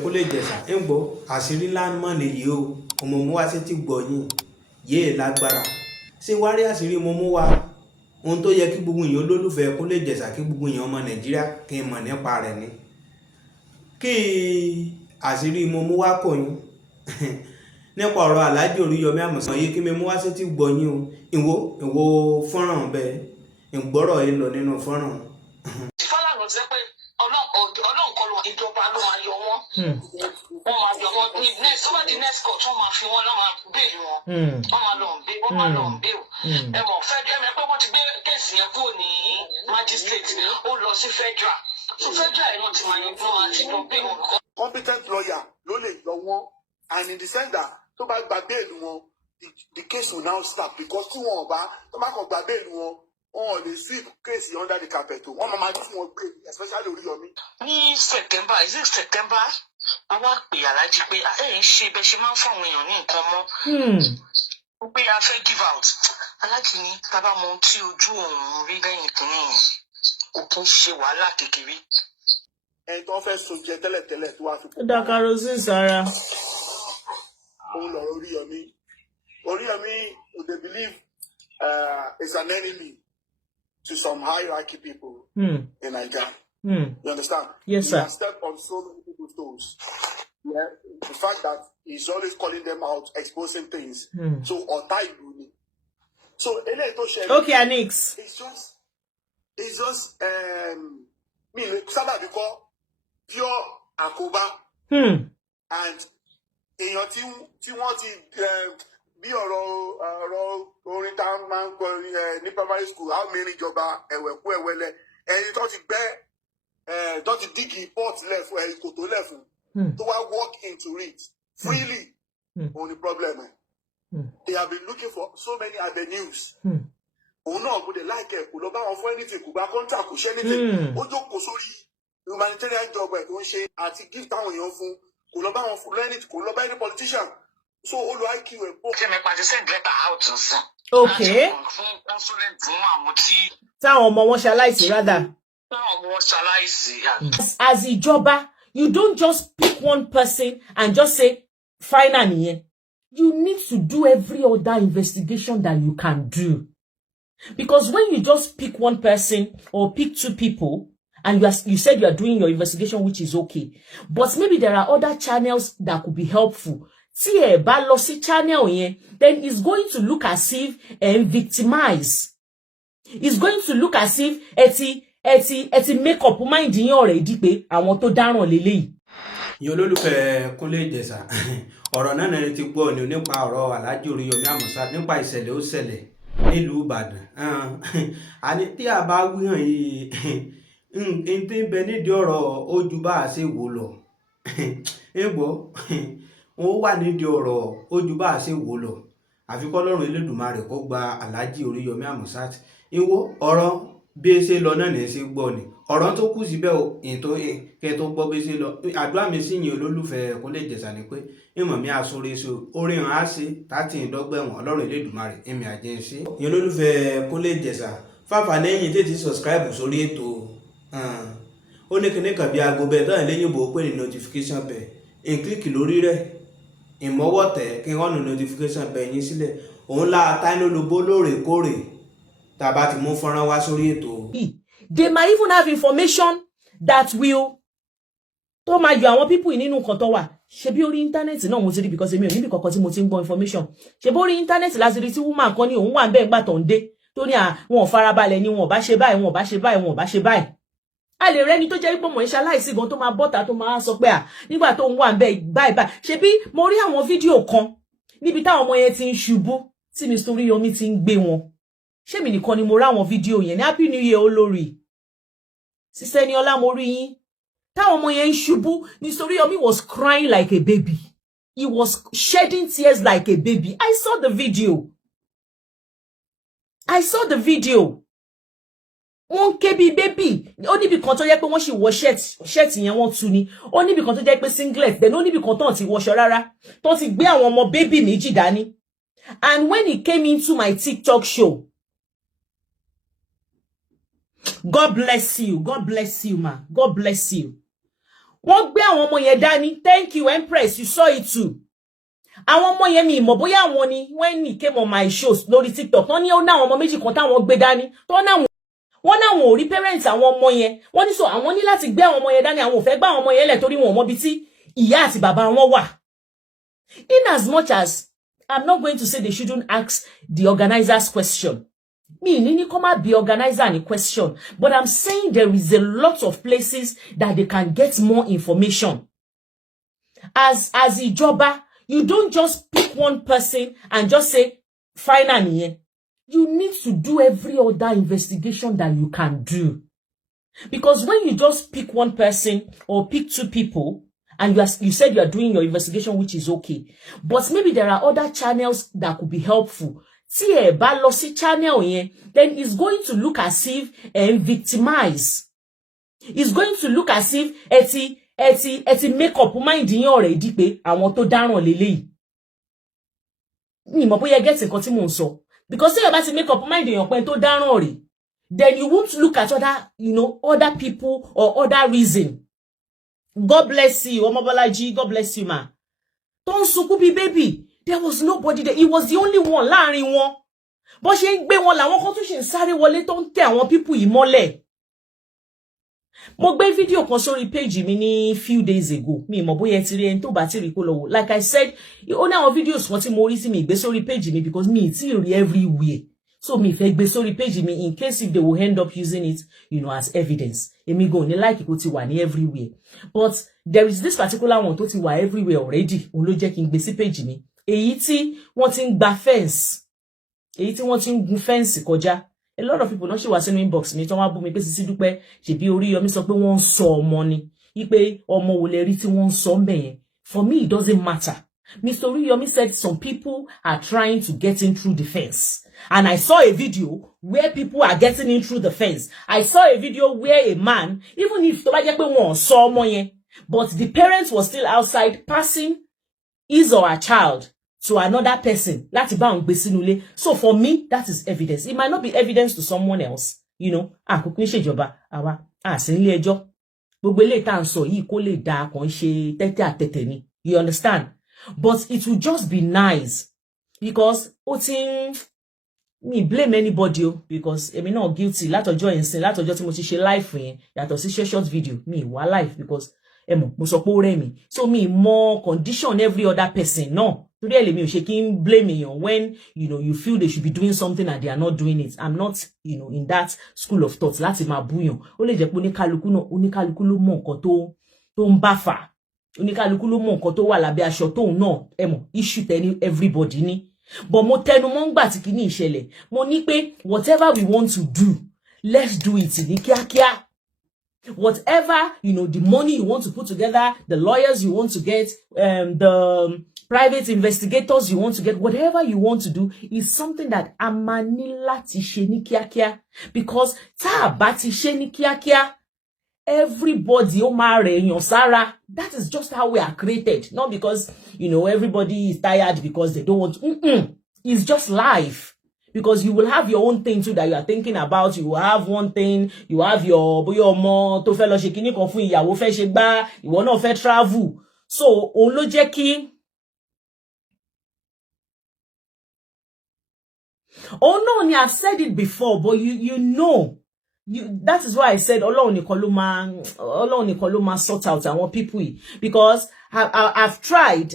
kó lè jẹ̀sà ń gbọ́ àṣírí ńlá mọ́ nìyí o ọmọ mú wá sí ti gbọ̀yìn yéè lágbára ṣé wá rí àṣírí mo mú wá ohun tó yẹ kí gbogbo èèyàn olólùfẹ́ kó lè jẹ̀sà kí gbogbo èèyàn ọmọ nàìjíríà kí n mọ̀ nípa rẹ̀ ni kí àṣírí mo mú wá kò yín nípa ọ̀rọ̀ Alhaji Oriyomihamuzat yìí kí mi mú wá sí ti gbọ̀yìn o ìwọ fọ́nrán bẹ́ẹ̀ ìgbọ́rọ̀ yìí lọ nínú fọ́nrán. Falana sọ pé ọlọ́run kọ́ lọ ìjọba ló máa yọ wọ́n. Wọ́n máa yọ wọ́n ní next over the next court wọ́n máa fi wọ́n lọ́ máa bẹ́ẹ̀ wọn. Wọ́n máa lọ bẹ́ẹ̀ wọ́n máa lọ bẹ́ẹ̀ o. Ẹ mọ̀ federal pé wọ́n ti gbé kéèsì yẹn kúrò ní magistrate ó lọ sí federal. So federal yẹn wọ́n ti máa yọ wọ́n àti lọ bẹ́ẹ̀ wọn. Competent lawyer ló lè yọ wọ́n and in the center tó bá gba bẹ́ẹ̀lì wọn the case will now start because tí wọn ò bá tó bá kàn gba bẹ́ẹ̀lì wọn wọn lè sweep case under the carpet o wọn máa fún wọn gbé especially Oriyomi. Ní September is it September wọ́n wá pè Alhaji pé ẹ ń ṣe bẹ́ẹ̀ ṣe máa ń fáwọn èèyàn ní nǹkan mọ́. Ó pé a fẹ́ give out Alhaji ní tábà mọ tí ojú òun rí lẹ́yìn kìíní yẹn kò kí ń ṣe wàhálà kékeré. Ẹni tó fẹ́ so jẹ tẹ́lẹ̀tẹ́lẹ̀ tó wá fi. Ó dá kerosene sára. Òun lọ Oriyomi they believe is an enemy to some hierarchy people in Nigeria. You understand? Yes, sir. He has stepped on so many people's toes. Yeah, the fact that he's always calling them out, exposing things. So ọ̀tá ìlú ni. So eléyìí tó ṣẹlẹ̀. Okay, Anix. It's just me sábà because pure àkóbá. And èèyàn tí wọ́n ti bí ọ̀rọ̀ orin tá a máa ń kọ ní primary school how many ìjọba ẹ̀wẹ̀kú ẹ̀wẹ̀lẹ̀ ẹni tó ti gbẹ́ tó ti dígì port lẹ́fún ẹ̀yìn kòtò lẹ́fún tó wá walk into it freely òun ni problem ẹ̀. They have been looking for so many avenues. Òun náà gbọ́dọ̀ láìkẹ́ kò lọ bá wọn fún anything kò gba contract kò ṣe anything ó jókòó sórí humanitarian job ẹ̀ tó ń ṣe àti gift táwọn èèyàn fún kò lọ bá wọn fún lẹ́nìtì kò lọ bá any politician. So all IQ ẹ̀ pọ̀. Ṣé mi pàṣẹ send letter out nsìn? Okay. Fún consulate fún àwọn tí. Táwọn ọmọ wọn ṣaláìsí rather. Táwọn ọmọ wọn ṣaláìsí. As ìjọba, you don't just pick one person and just say final nìyẹn. You need to do every other investigation that you can do. Because when you just pick one person or pick two people, and you said you are doing your investigation, which is okay, but maybe there are other channels that could be helpful. Tí ẹ bá lọ sí channel yẹn, then it's going to look as if victimize. It's going to look as if eti make up mind yín already pé àwọn tó dáràn lélẹ́yìí. Ìyẹn olólùfẹ́ Kúnlé Ìjẹ̀ṣà ọ̀rọ̀ náà ni ti gbọ́ ni nípa ọ̀rọ̀ Alhaji Oriyomihamuzat nípa ìṣẹ̀lẹ̀ ó ṣẹlẹ̀ nílùú Ìbàdàn. Àní tí a bá wí hàn yìí n tí ń bẹ nídìí ọ̀rọ̀ ojú bá a ṣe wò lọ. Ẹ gbọ́ wọ́n wà nídìí ọ̀rọ̀ ojú bá a ṣe wò lọ. Àfi k'Ọlọ́run Elédùmarè kó gba Alhaji Oriyomihamuzat. Ìwọ ọ̀rọ̀ bí ẹ ṣe lọ náà ní ẹ ṣe gbọ́ ni. Ọ̀rọ̀ tó kù síbẹ̀ o kẹ́ tó gbọ́ bí ṣe lọ. Àdúrà mi sì yín olólùfẹ́ Kúnlé Ìjẹ̀ṣà ni pé ìmọ̀ mi àsọ̀rọ̀ èso orí hàn á ṣe láti ìdọ́gbẹ̀wọ̀n Ọlọ́run Elédùmarè èmi àjẹ́ ṣe. Ìyẹn olólùfẹ́ Kúnlé Ìjẹ̀ṣà fáfà lẹ́yìn tètè subscribe sórí ètò ó ní kíní kan bí aago bẹ́ẹ̀ tán lẹ́yìn bò ó pè ní notification bell ń kílìkì lórí rẹ̀ ìmọ̀wọ́ tẹ̀ kí wọ́n nu notification bell yín sílẹ̀ òun la táínú lóbó lóòrèkóòrè tá a bá ti mú fọ́nrán wá sórí ètò. They might even have information that will tó máa yọ àwọn people nínú nǹkan tó wà. Ṣebí orí internet náà mo ti rí because èmi ò níbi kankan tí mo ti ń gbọ́ information. Ṣebí orí internet láti rí tí woman kan ní òun wà ńbẹ̀ ńgbà tó ń dé tó ní wọn ò farabalẹ̀ ni wọn ò bá ṣe báyìí wọn ò bá ṣe báyìí wọn ò bá ṣe báyìí. A lè rẹ́ni tó jẹ́ pé mo ń ṣaláìsí gan tó máa bọ́ta tó máa sọ pé nígbà tó ń wà ńbẹ̀ báyìí báyìí. Ṣebí mo rí àwọn fídíò kan níbi táwọn ọmọ yẹn ti ń ṣubú tí Mr. Oriyomi ti ń gbé wọn. Ṣé mi nìkan ni mo rí àwọn fídíò yẹn ní Happy New Year olórí. Sister Eniola mo rí yín. Táwọn ọmọ yẹn ń ṣubú, Mr. Oriyomi was crying like a baby. He was shedding tears like a baby. I saw the video. Wọ́n ké bí baby. Ó níbi kan tó jẹ́ pé wọ́n sì wọ shirt yẹn wọ́n tú ni. Ó níbi kan tó jẹ́ pé singlet. Then ó níbi kan tó ti wọṣọ rárá. Tó ti gbé àwọn ọmọ baby méjì dání. And when he came into my TikTok show, God bless you, ma. God bless you. Wọ́n gbé àwọn ọmọ yẹn dání. Thank you, Empress. You saw it too. Àwọn ọmọ yẹn mi mọ̀ bóyá àwọn ni when he came on my shows lórí TikTok. Wọ́n ní ó ná àwọn ọmọ méjì kan táwọn gbé dání. Tó ná wọ́n náwọn ò rí parents àwọn ọmọ yẹn. Wọ́n ní so àwọn ní láti gbé àwọn ọmọ yẹn dání. Àwọn ò fẹ́ gbé àwọn ọmọ yẹn lẹ̀ torí wọn ò mọ̀ bí tí ìyá àti bàbá wọn wà. In as much as I'm not going to say they shouldn't ask the organizers question. Me, Nini Koma be organizer any question. But I'm saying there is a lot of places that they can get more information. As a jobber, you don't just pick one person and just say, fine and yeah. You need to do every other investigation that you can do. Because when you just pick one person or pick two people, and you said you are doing your investigation, which is okay. But maybe there are other channels that could be helpful. See a balosi channel here, then it's going to look as if victimize. It's going to look as if eti make up mind in already pe àwọn tó dáràn leleyi. Ni mo bóyá get nǹkan tí mo sọ. Because say about to make up mind in your point to dáràn re, then you won't look at other people or other reason. God bless you, Omobolaji. God bless you, ma. Don't sukubi baby. There was nobody there. He was the only one. Láàrin wọn. Bó ṣe ń gbé wọn làwọn kan tún ṣe ń sáré wọlé tó ń tẹ àwọn people yìí mọ́lẹ̀. Mo gbé fídíò kan sórí page mi ní few days ago. Mi mọ̀ bóyá ti rí ẹni tó bá ti rí kó lọ wò. Like I said, ó ní àwọn videos kan tí mo rí sí mi gbé sórí page mi because mi ti rí everywhere. So mi fẹ́ gbé sórí page mi in case if they will end up using it, as evidence. Èmi go ní like kó ti wà ní everywhere. But there is this particular one tó ti wà everywhere already. Òun ló jẹ́ kí n gbé sí page mi. Èyí tí wọ́n ti ń gba fence. Èyí tí wọ́n ti ń gun fence kọjá. A lot of people no ṣe wá sínú inbox mi tó wá bú mi pé Sisi Dúpẹ́ ṣebí Oriyomi sọ pé wọ́n sọ ọmọ ni. Ipe ọmọ wo lẹ rí tí wọ́n sọ ńbẹ̀ yẹn. For me it doesn't matter. Mr. Oriyomi said some people are trying to get in through the fence. And I saw a video where people are getting in through the fence. I saw a video where a man, even if tó bá jẹ́ pé wọ́n sọ ọmọ yẹn, but the parents were still outside passing his or her child to another person. Láti bá òun gbé sínú ilé. So for me, that is evidence. It might not be evidence to someone else. Kò kí ń ṣèjọba àwa sí nílé ẹjọ́. Gbogbo eléyìí tá ń sọ yìí kó lè dá kàn ṣe tẹ́tẹ́ àtẹ̀tẹ̀ ni. You understand? But it would just be nice because me blame anybody because èmi náà guilty látọjọ́ ẹ̀sìn látọjọ́ tí mo ti ṣe live yẹn yàtọ̀ sí short video me wá live because mo sọ pé ó rẹ̀ mí so me more condition every other person no torí ẹ̀ lèmi ò ṣe kí n blame èèyàn when you feel they should be doing something and they are not doing it. I'm not in that school of thought láti máa búyàn ó lè jẹ́ pé oníkálukú ló mọ̀ nǹkan tó ń bá fà oníkálukú ló mọ̀ nǹkan tó wà lábẹ́ aṣọ tóun náà issue tẹ́ni everybody ní. But mo tẹnu mọ́ ngbà tí kíní ìṣẹ̀lẹ̀ mo ní pé whatever we want to do let's do it ní kíákíá. Whatever the money you want to put together, the lawyers you want to get, the private investigators you want to get, whatever you want to do is something that a máa ní láti ṣe ní kíákíá because tá a bá ti ṣe ní kíákíá everybody ó máa rẹ̀ èèyàn sára. That is just how we are created, not because everybody is tired because they don't want to. It's just life. Because you will have your own thing too that you are thinking about. You will have one thing. You have your bóyá ọmọ tó fẹ́ lọ ṣe kíní kan fún ìyàwó fẹ́ ṣe gbá ìwọ náà fẹ́ travel. So òun ló jẹ́ kí no ni I've said it before but that is why I said Ọlọ́run nìkan ló máa sort out àwọn people because I've tried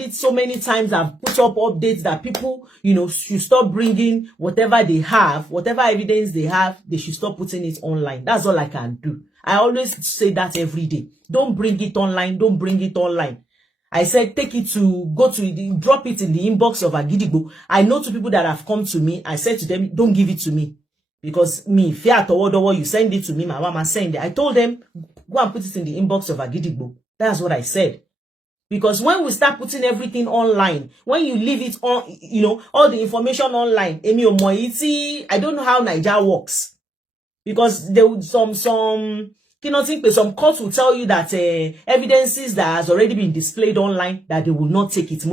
it so many times. I've put up updates that people should stop bringing whatever they have, whatever evidence they have, they should stop putting it online. That's all I can do. I always say that every day. Don't bring it online. Don't bring it online. I said drop it in the inbox of Agidigbo. I know two people that have come to me. I said to them, don't give it to me. Because me, fear towards you send it to me, my mama send it. I told them, go and put it in the inbox of Agidigbo. That's what I said. Because when we start putting everything online, when you leave it on, all the information online, I don't know how Nigeria works. Because there would some courts will tell you that evidences that has already been displayed online, that they will not take it.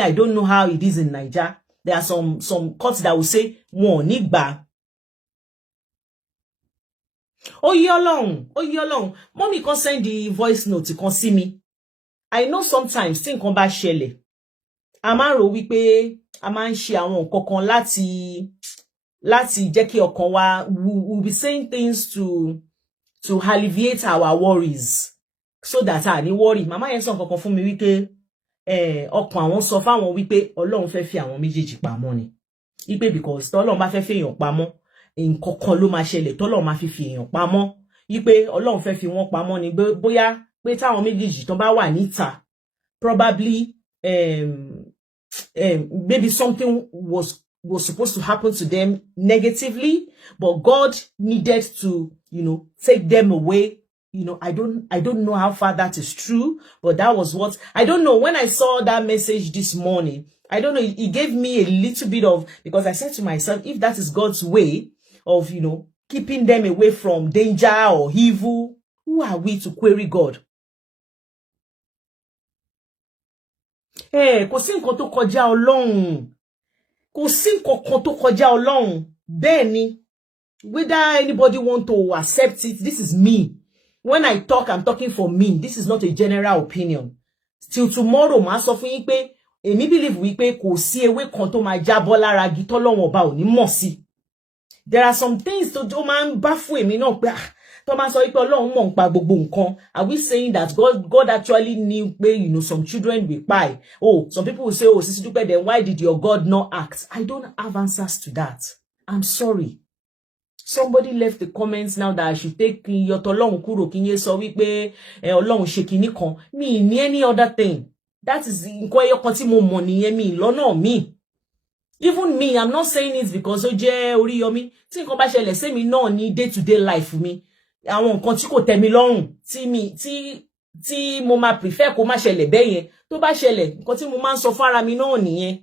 I don't know how it is in Nigeria. There are some courts that will say, Ó yé Ọlọ́run. Mommy kan send the voice note kan sí mi. I know sometimes tí nǹkan bá ṣẹlẹ̀, a máa rò wípé a máa ń ṣe àwọn nǹkan kan láti jẹ́ kí ọkàn wa, we'll be saying things to alleviate our worries so that a ní worry. Mama yẹn sọ nǹkan kan fún mi wípé ọkàn àwọn sọ fáwọn wípé Ọlọ́run fẹ́ fi àwọn méjèèjì pamọ́ ni. Wípé because t'Ọlọ́run bá fẹ́ fi èèyàn pamọ́, nǹkan kan ló máa ṣẹlẹ̀ t'Ọlọ́run máa fi èèyàn pamọ́. Wípé Ọlọ́run fẹ́ fi wọ́n pamọ́ ni, bóyá pé táwọn méjèèjì tán bá wà níta, probably maybe something was supposed to happen to them negatively, but God needed to, take them away. I don't know how far that is true, but that was what, I don't know. When I saw that message this morning, I don't know, it gave me a little bit of, because I said to myself, if that is God's way of, keeping them away from danger or evil, who are we to query God? Kò sí nǹkan tó kọjá Ọlọ́run. Kò sí nǹkan tó kọjá Ọlọ́run. Bẹ́ẹ̀ ni, whether anybody want to accept it, this is me. When I talk, I'm talking for me. This is not a general opinion. Till tomorrow, màá sọ fún yín pé èmi believe wípé kò sí ewé kan tó máa jábọ́ lára igi t'Ọlọ́run ọba ò ní mọ̀ sí. There are some things tó máa ń baffle èmi náà pé tó máa sọ wípé Ọlọ́run mọ̀ nípa gbogbo nǹkan. Are we saying that God actually knew pé, some children will die? Oh, some people will say, oh, Sisi Dupe, then why did your God not act? I don't have answers to that. I'm sorry. Somebody left the comments now that I should take iyọ̀ t'Ọlọ́run kúrò kí n yé sọ wípé Ọlọ́run ṣe kinní kan. Mi ní any other thing. That is nǹkan ẹyọ kan tí mo mọ̀ nìyẹn, mi lọ́nà mi. Even me, I'm not saying it because ó jẹ́ Oriyomi. Tí nǹkan bá ṣẹlẹ̀ sí mi náà ní day to day life mi. Àwọn nǹkan tí kò tẹ́ mi lọ́rùn tí mo máa prefer kó má ṣẹlẹ̀ bẹ́ẹ̀ yẹn. Tó bá ṣẹlẹ̀, nǹkan tí mo máa ń sọ fún ara mi náà nìyẹn.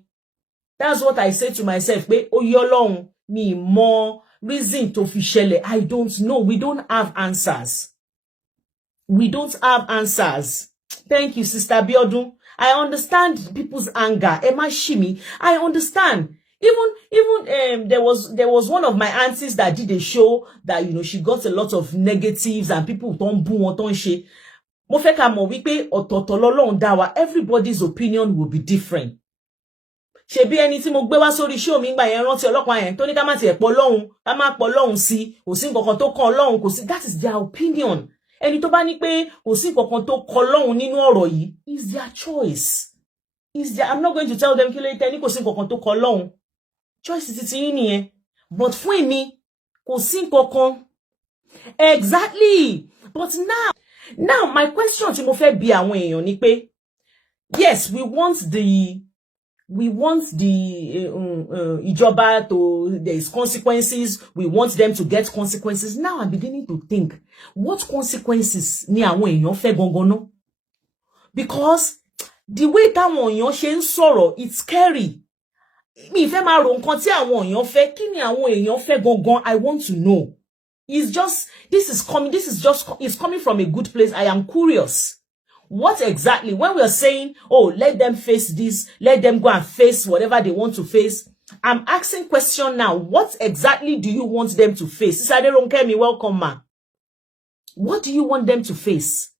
That's what I say to myself, pé ó yé Ọlọ́run, mi mọ̀ reason tó fi ṣẹlẹ̀. I don't know. We don't have answers. We don't have answers. Thank you, Sister Biodun. I understand people's anger. Ẹ má ṣì mí. I understand. Even there was one of my aunties that did a show that she got a lot of negatives and people don't boo wọn tó ń ṣe. Mo fẹ́ ká mọ̀ wípé ọ̀tọ̀ọ̀tọ̀ l'Ọlọ́run dá wa. Everybody's opinion will be different. Ṣebí ẹni tí mo gbé wá sórí show mi ngba yẹn rántí ọlọ́pàá yẹn tó ní ká má ti pọ̀ Ọlọ́run, ká má pọ̀ Ọlọ́run sí, kò sí nǹkan tó kàn Ọlọ́run, kò sí. That is their opinion. Ẹni tó bá ní pé kò sí nǹkan tó kàn Ọlọ́run nínú ọ̀rọ̀ yìí, is their choice. I'm not going to tell them kí ló tẹ́ ní kò sí nǹkan tó kàn Ọlọ́run. Choice ti yín nìyẹn. But fún èmi, kò sí nǹkan. Exactly. But now my question tí mo fẹ́ bi àwọn èèyàn ni pé, yes, we want the ìjọba to, there is consequences. We want them to get consequences. Now I'm beginning to think, what consequences ni àwọn èèyàn fẹ́ gangan ná? Because the way táwọn èèyàn ṣe ń sọ̀rọ̀, it's scary. Mi fẹ́ máa rò nǹkan tí àwọn èèyàn fẹ́. Kí ni àwọn èèyàn fẹ́ gangan? I want to know. It's coming from a good place. I am curious. What exactly, when we are saying, oh, let them face this, let them go and face whatever they want to face, I'm asking question now. What exactly do you want them to face? Sister Aderonkemi, welcome, ma. What do you want them to face?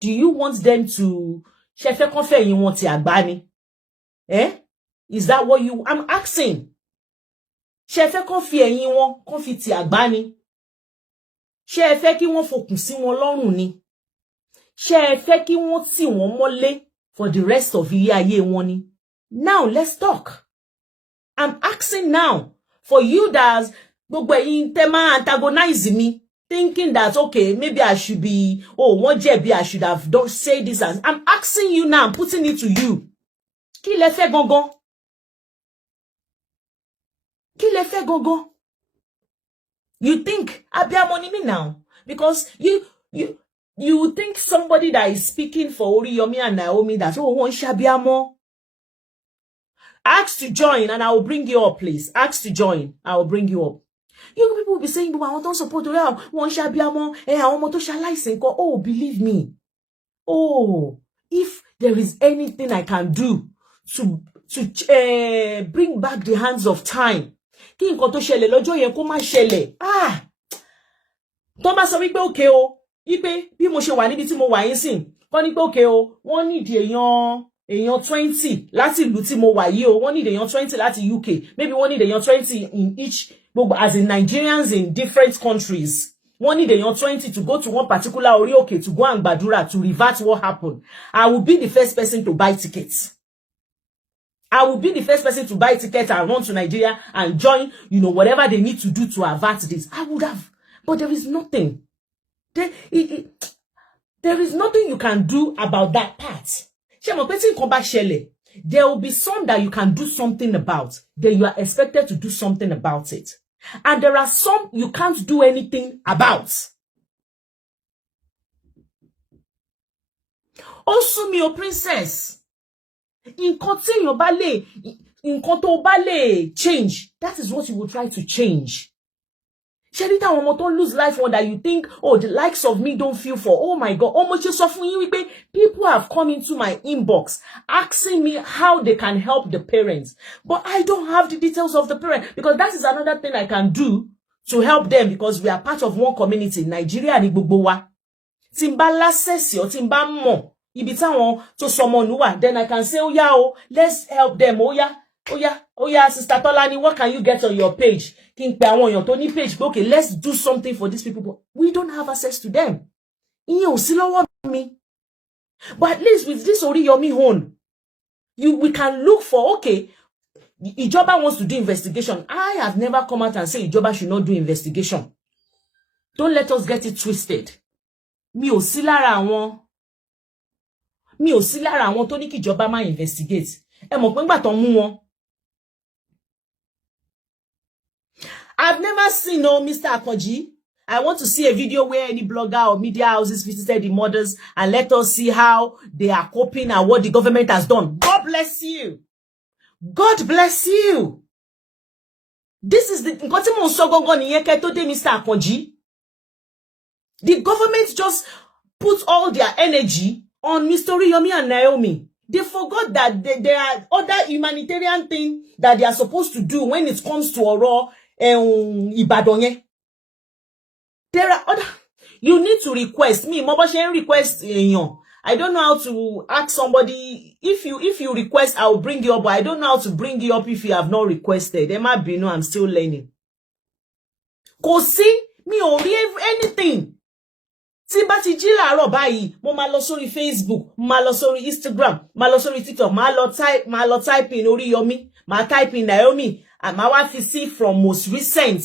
Do you want them to Shefe konfe yin won ti Agbani? Is that what I'm asking? Shefe konfe yin won kon fi ti Agbani? Shefe ki won fokun sí wọn lọ́rùn ni? Ṣé ẹ fẹ́ kí wọ́n tì wọ́n mọ́lé for the rest of ilé ayé wọn ni? Now let's talk. I'm asking now for you that gbogbo ẹ̀yin tẹ́ máa antagonize me, thinking that okay, maybe I should be, wọ́n jẹ̀bi, I should have say this. And I'm asking you now, I'm putting it to you. Kí lẹ fẹ́ gangan? Kí lẹ fẹ́ gangan? You think abiyamọ ni mí now? Because you would think somebody that is speaking for Oriyomi and Naomi that, wọ́n ṣàbíamọ. Ask to join and I will bring you up, please. Ask to join. I will bring you up. You people will be saying, but I want to support Oriyomi. Wọ́n ṣàbíamọ. Àwọn ọmọ tó ṣaláìsí ńkọ́. Oh, believe me. Oh, if there is anything I can do to bring back the hands of time, kí nǹkan tó ṣẹlẹ̀ lọ́jọ́ yẹn kó má ṣẹlẹ̀. tó bá sọ wípé okay o wípé bí mo ṣe wà níbi tí mo wà yín sìn kọ́ ní pé okay o wọ́n need èèyàn 20 láti ìlú tí mo wà yìí o wọ́n need èèyàn 20 láti UK maybe wọ́n need èèyàn 20 in each gbogbo as in Nigerians in different countries wọ́n need èèyàn 20 to go to one particular orí òkè to go and gbàdúrà to revert what happened. I will be the first person to buy tickets. I will be the first person to buy tickets and run to Nigeria and join, whatever they need to do to avert this. I would have. But there is nothing. There is nothing you can do about that part. There will be some that you can do something about. Then you are expected to do something about it. And there are some you can't do anything about. Also, me, your princess. Nǹkan tó bá lè change, that is what you will try to change. Sherita ọmọ tó lose life one that you think, oh, the likes of me don't feel for, oh my God, ọmọ ṣe sọ fún yín wípé people have come into my inbox asking me how they can help the parents. But I don't have the details of the parents because that is another thing I can do to help them because we are part of one community. Nigeria ni gbogbo wa. Tí n bá l'access o, tí n bá mọ̀ ibi táwọn tó sọmọ nù wà, then I can say, oh yeah, oh, let's help them. Oh yeah, Sister Tolani, what can you get on your page? King pe àwọn èèyàn tó ní page, okay, let's do something for these people. But we don't have access to them. Ìyẹn ò sí lọ́wọ́ mi. But at least with this Oriyomi own, we can look for, okay, Ijoba wants to do investigation. I have never come out and said Ijoba should not do investigation. Don't let us get it twisted. Mi ò sí lára àwọn tó ní kí Ìjọba máa investigate. Ẹ mọ̀ pé ńgbà tán mú wọn. I've never seen Mr. Akonji. I want to see a video where any blogger or media houses visited the mothers and let us see how they are coping and what the government has done. God bless you. God bless you. This is the nǹkan tí mo sọ gangan nìyẹn kẹ́ tó dé Mr. Akonji. The government just put all their energy on Mr. Oriyomi and Naomi. They forgot that there are other humanitarian things that they are supposed to do when it comes to Oro Ibadan. There are other. You need to request me. Mo bá ṣe request èèyàn. I don't know how to ask somebody. If you request, I will bring you up. But I don't know how to bring you up if you have not requested. There might be no. I'm still learning. Kò sí mi ò rí anything. Tí bá ti jí láàárọ̀ báyìí, mo máa lọ sórí Facebook, mo máa lọ sórí Instagram, máa lọ sórí TikTok, máa lọ type in Oriyomi, máa type in Naomi, and máa wá fi sí from most recent.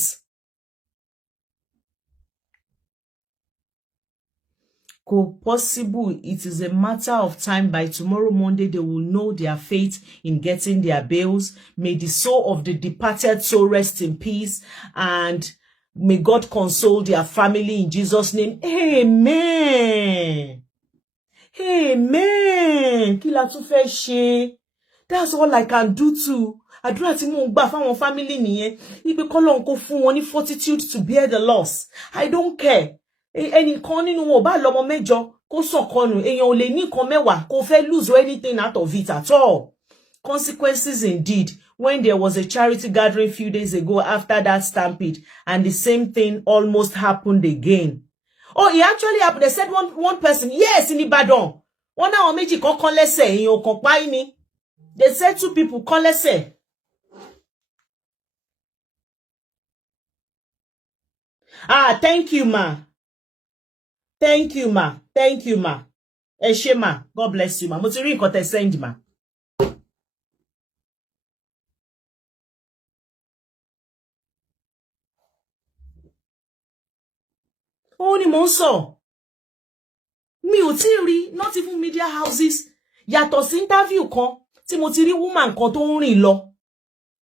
Kò possible. It is a matter of time. By tomorrow Monday, they will know their fate in getting their bails. May the soul of the departed soul rest in peace, and may God console their family in Jesus' name. Amen. Amen. Kí la tún fẹ́ ṣe? That's all I can do too. Àdúrà tí mo gbà fáwọn family nìyẹn. Ipe k'Ọlọ́run kó fún wọn ní fortitude to bear the loss. I don't care. Ẹnìkan nínú wọn bá lọ́mọ mẹ́jọ kó sọ̀kanù. Èèyàn ò lè ní nǹkan mẹ́wàá kó fẹ́ lose anything out of it at all. Consequences indeed. When there was a charity gathering a few days ago after that stampede, and the same thing almost happened again. Oh, it actually happened. They said one person, yes, in Ibadan. One hour méjì kan kán lẹ́sẹ̀, èèyàn kan pa ni. They said 2 people kán lẹ́sẹ̀. Ah, thank you, ma. Thank you, ma. Thank you, ma. Ẹ ṣé ma. God bless you, ma. Mo ti rí nǹkan tẹ́ send, ma. Ó ní mò ń sọ. Mi ò tí rí, not even media houses. Yàtọ̀ sí interview kan tí mo ti rí woman kan tó ń rìn lọ.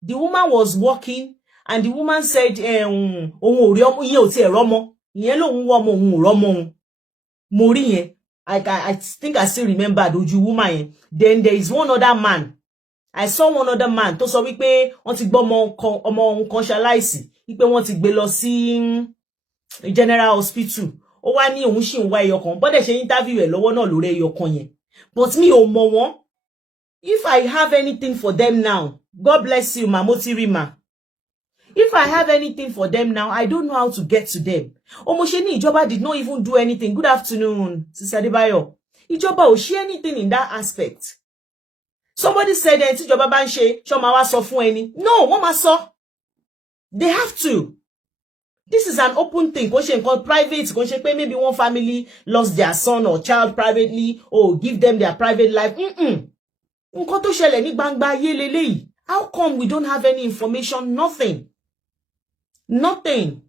The woman was walking and the woman said, òun ò rí ọmọ, ìyẹn ò tí ẹ̀ rọ́mọ. Ìyẹn lòun wọ́ ọmọ, òun ò rọ́mọ òun. Mo rí yẹn. I think I still remember Oju woman yẹn. Then there is one other man. I saw one other man tó sọ wípé wọ́n ti gbọ́ ọmọ kan ṣaláìsí. Wípé wọ́n ti gbé lọ sí General Hospital. Ó wá ní òun ṣì ń wá ẹyọkan. Bọ́dẹ̀ ṣe interview ẹ̀ lọ́wọ́ náà lórí ẹyọkan yẹn. But mi ò mọ̀ wọ́n. If I have anything for them now, God bless you, ma. Mo ti rí ma. If I have anything for them now, I don't know how to get to them. Omosheni Ijoba did not even do anything. Good afternoon, Sister Adebayo. Ijoba ò ṣe anything in that aspect. Somebody said that Ijoba bá ń ṣe, ṣó máa wá sọ fún ẹni. No, wọ́n máa sọ. They have to. This is an open thing. Kò ṣe nǹkan private. Kò ṣe pé maybe one family lost their son or child privately or give them their private life. Nǹkan tó ṣẹlẹ̀ ní gbangba ayé leléyìí. How come we don't have any information? Nothing. Nothing.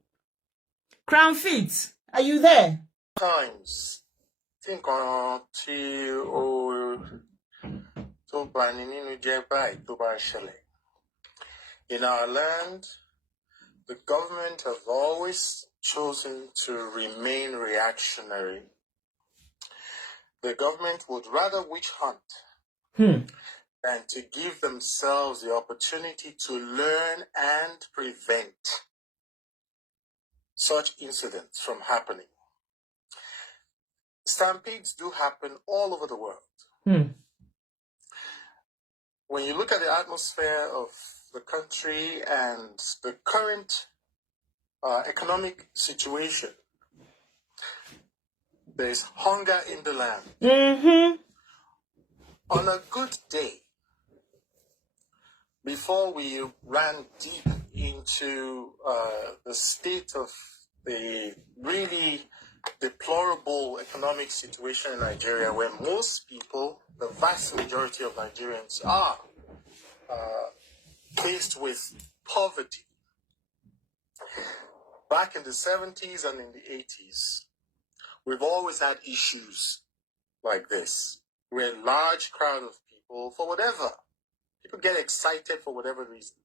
Crown Feet, are you there? Times. Think on in our land, the government have always chosen to remain reactionary. The government would rather witch hunt than to give themselves the opportunity to learn and prevent such incidents from happening. Stampedes do happen all over the world. When you look at the atmosphere of the country and the current economic situation, there's hunger in the land. On a good day, before we ran deep into the state of the really deplorable economic situation in Nigeria, where most people, the vast majority of Nigerians, are faced with poverty. Back in the 70s and in the 80s, we've always had issues like this, where a large crowd of people, for whatever, people get excited for whatever reason.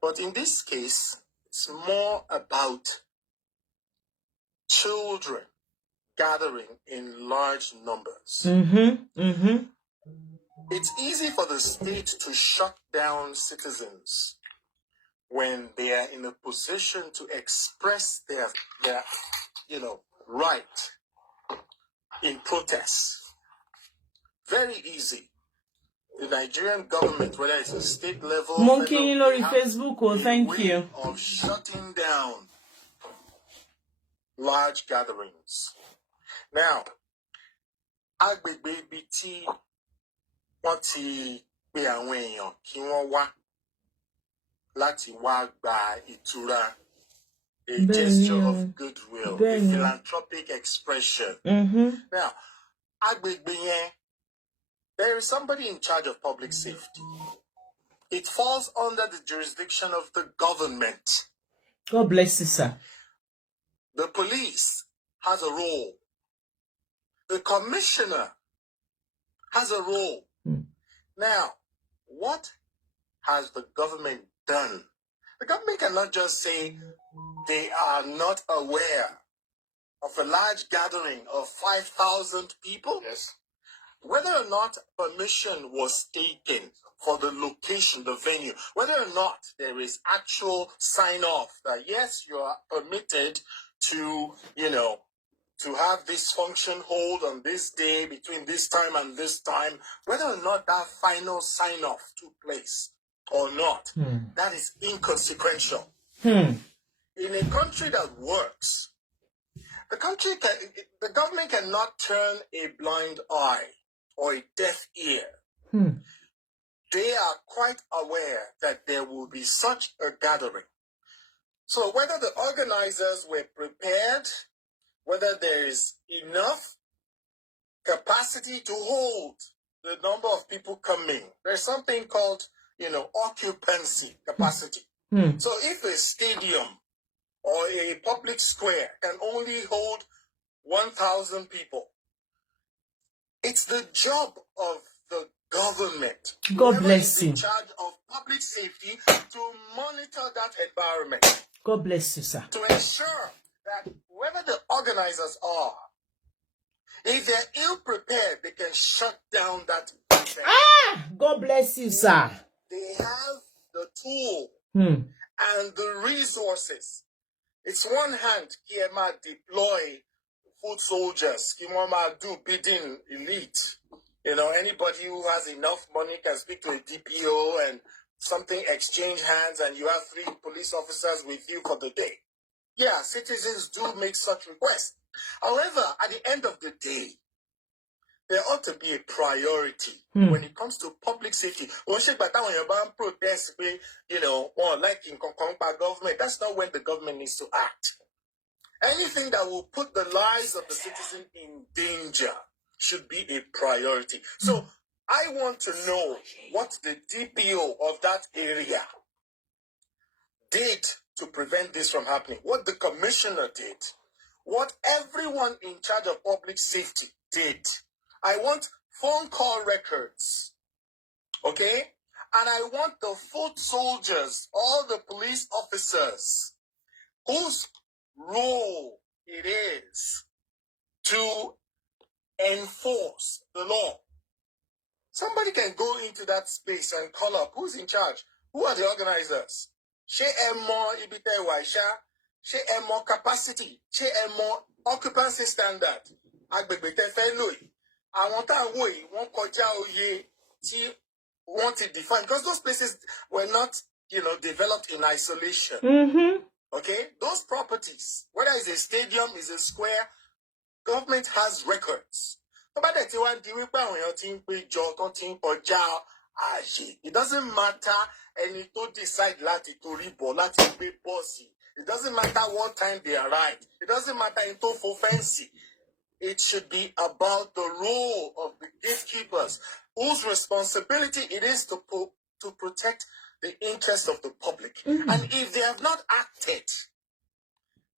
But in this case, it's more about children gathering in large numbers. It's easy for the state to shut down citizens when they are in a position to express their right in protest. Very easy. The Nigerian government, whether it's a state level, Monkey Lori Facebook, oh, thank you. Of shutting down large gatherings. Now, agbègbè ibi tí wọ́n ti pe àwọn èèyàn kí wọ́n wá láti wá gba ìtura, a gesture of goodwill, a philanthropic expression. Now, agbègbè yẹn, there is somebody in charge of public safety. It falls under the jurisdiction of the government. God bless you, sir. The police has a role. The commissioner has a role. Now, what has the government done? The government cannot just say they are not aware of a large gathering of 5,000 people. Yes. Whether or not permission was taken for the location, the venue, whether or not there is actual sign-off that yes, you are permitted to, to have this function hold on this day between this time and this time, whether or not that final sign-off took place or not, that is inconsequential. In a country that works, the government cannot turn a blind eye or a deaf ear. They are quite aware that there will be such a gathering. So whether the organizers were prepared, whether there is enough capacity to hold the number of people coming, there's something called, occupancy capacity. So if a stadium or a public square can only hold 1,000 people, it's the job of the government, God bless you, in charge of public safety, to monitor that environment. God bless you, sir. To ensure that whoever the organizers are, if they're ill prepared, they can shut down that event. God bless you, sir. They have the tool and the resources. It's one hand, Kiema deploy foot soldiers, Kiema do bidding elite. Anybody who has enough money can speak to a DPO and something exchange hands and you have 3 police officers with you for the day. Yeah, citizens do make such requests. However, at the end of the day, there ought to be a priority when it comes to public safety. When you protest, like in government, that's not when the government needs to act. Anything that will put the lives of the citizen in danger should be a priority. So I want to know what the DPO of that area did to prevent this from happening, what the commissioner did, what everyone in charge of public safety did. I want phone call records, okay? And I want the foot soldiers, all the police officers, whose role it is to enforce the law. Somebody can go into that space and call up who's in charge, who are the organizers. She more ibite waisha, she more capacity, she more occupancy standard. Agbègbè fe loi. Àwọn tá wo yìí wọ́n kọjá òye tí wọ́n ti define, because those places were not, developed in isolation. Okay, those properties, whether it's a stadium, is a square, government has records. It doesn't matter any to decide lati to ribo, lati be bossy. It doesn't matter what time they arrive. It doesn't matter into for fancy. It should be about the role of the gatekeepers, whose responsibility it is to protect the interest of the public. And if they have not acted,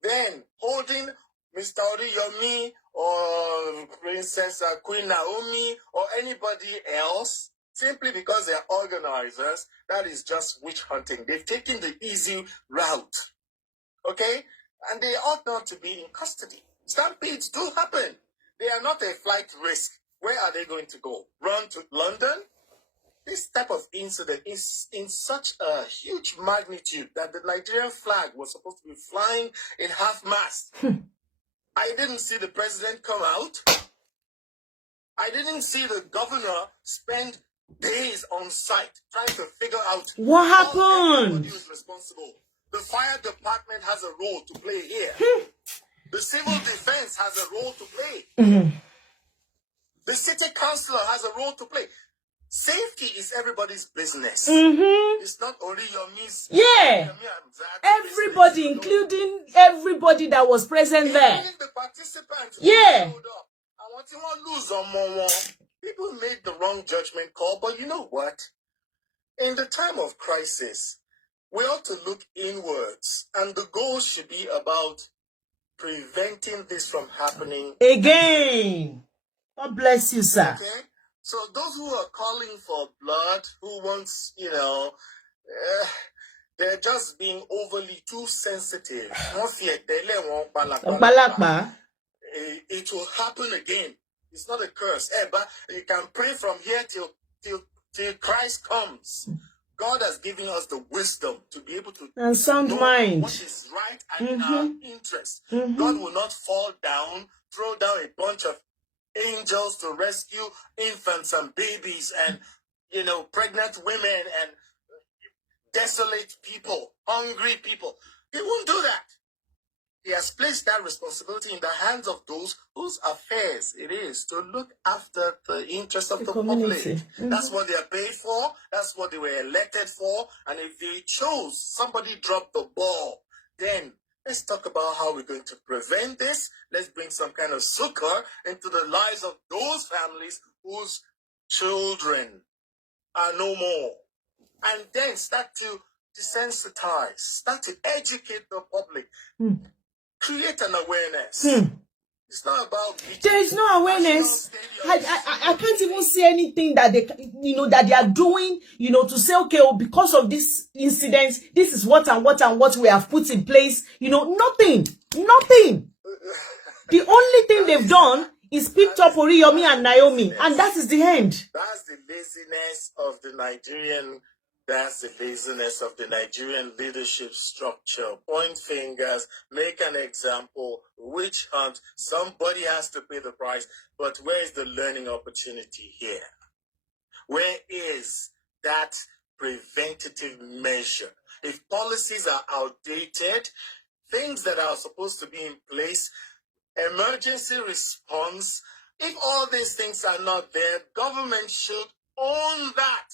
then holding Mr. Oriyomi or Princess Queen Naomi or anybody else simply because they're organizers, that is just witch hunting. They've taken the easy route. Okay? And they ought not to be in custody. Stampedes do happen. They are not a flight risk. Where are they going to go? Run to London? This type of incident is in such a huge magnitude that the Nigerian flag was supposed to be flying in half-mast. I didn't see the president come out. I didn't see the governor spend days on site trying to figure out what happened. Who is responsible. The fire department has a role to play here. The civil defense has a role to play. The city councillor has a role to play. Safety is everybody's business. It's not Oriyomi's. Yeah. Everybody, business, including everybody that was present there. The participants. Yeah. I want to lose on more. People made the wrong judgment call, but you know what? In the time of crisis, we ought to look inwards, and the goal should be about preventing this from happening again. God bless you, sir. Okay? So those who are calling for blood, who wants, they're just being overly too sensitive. It will happen again. It's not a curse. But you can pray from here till Christ comes. God has given us the wisdom to be able to and sound mind what is right and in our interest. God will not fall down, throw down a bunch of angels to rescue infants and babies and pregnant women and desolate people, hungry people. He won't do that. He has placed that responsibility in the hands of those whose affairs it is to look after the interests of the public. That's what they are paid for. That's what they were elected for. And if they chose, somebody dropped the ball, then let's talk about how we're going to prevent this. Let's bring some kind of succor into the lives of those families whose children are no more. And then start to desensitize, start to educate the public. Create an awareness. It's not about... There is no awareness. I can't even see anything that they, that they are doing, to say, okay, because of this incident, this is what and what we have put in place. Nothing. The only thing they've done is picked up Oriyomi and Naomi, and that is the end. That's the laziness of the Nigerian... That's the laziness of the Nigerian leadership structure. Point fingers, make an example, witch hunt. Somebody has to pay the price. But where is the learning opportunity here? Where is that preventative measure. If policies are outdated, things that are supposed to be in place, emergency response, if all these things are not there, government should own that.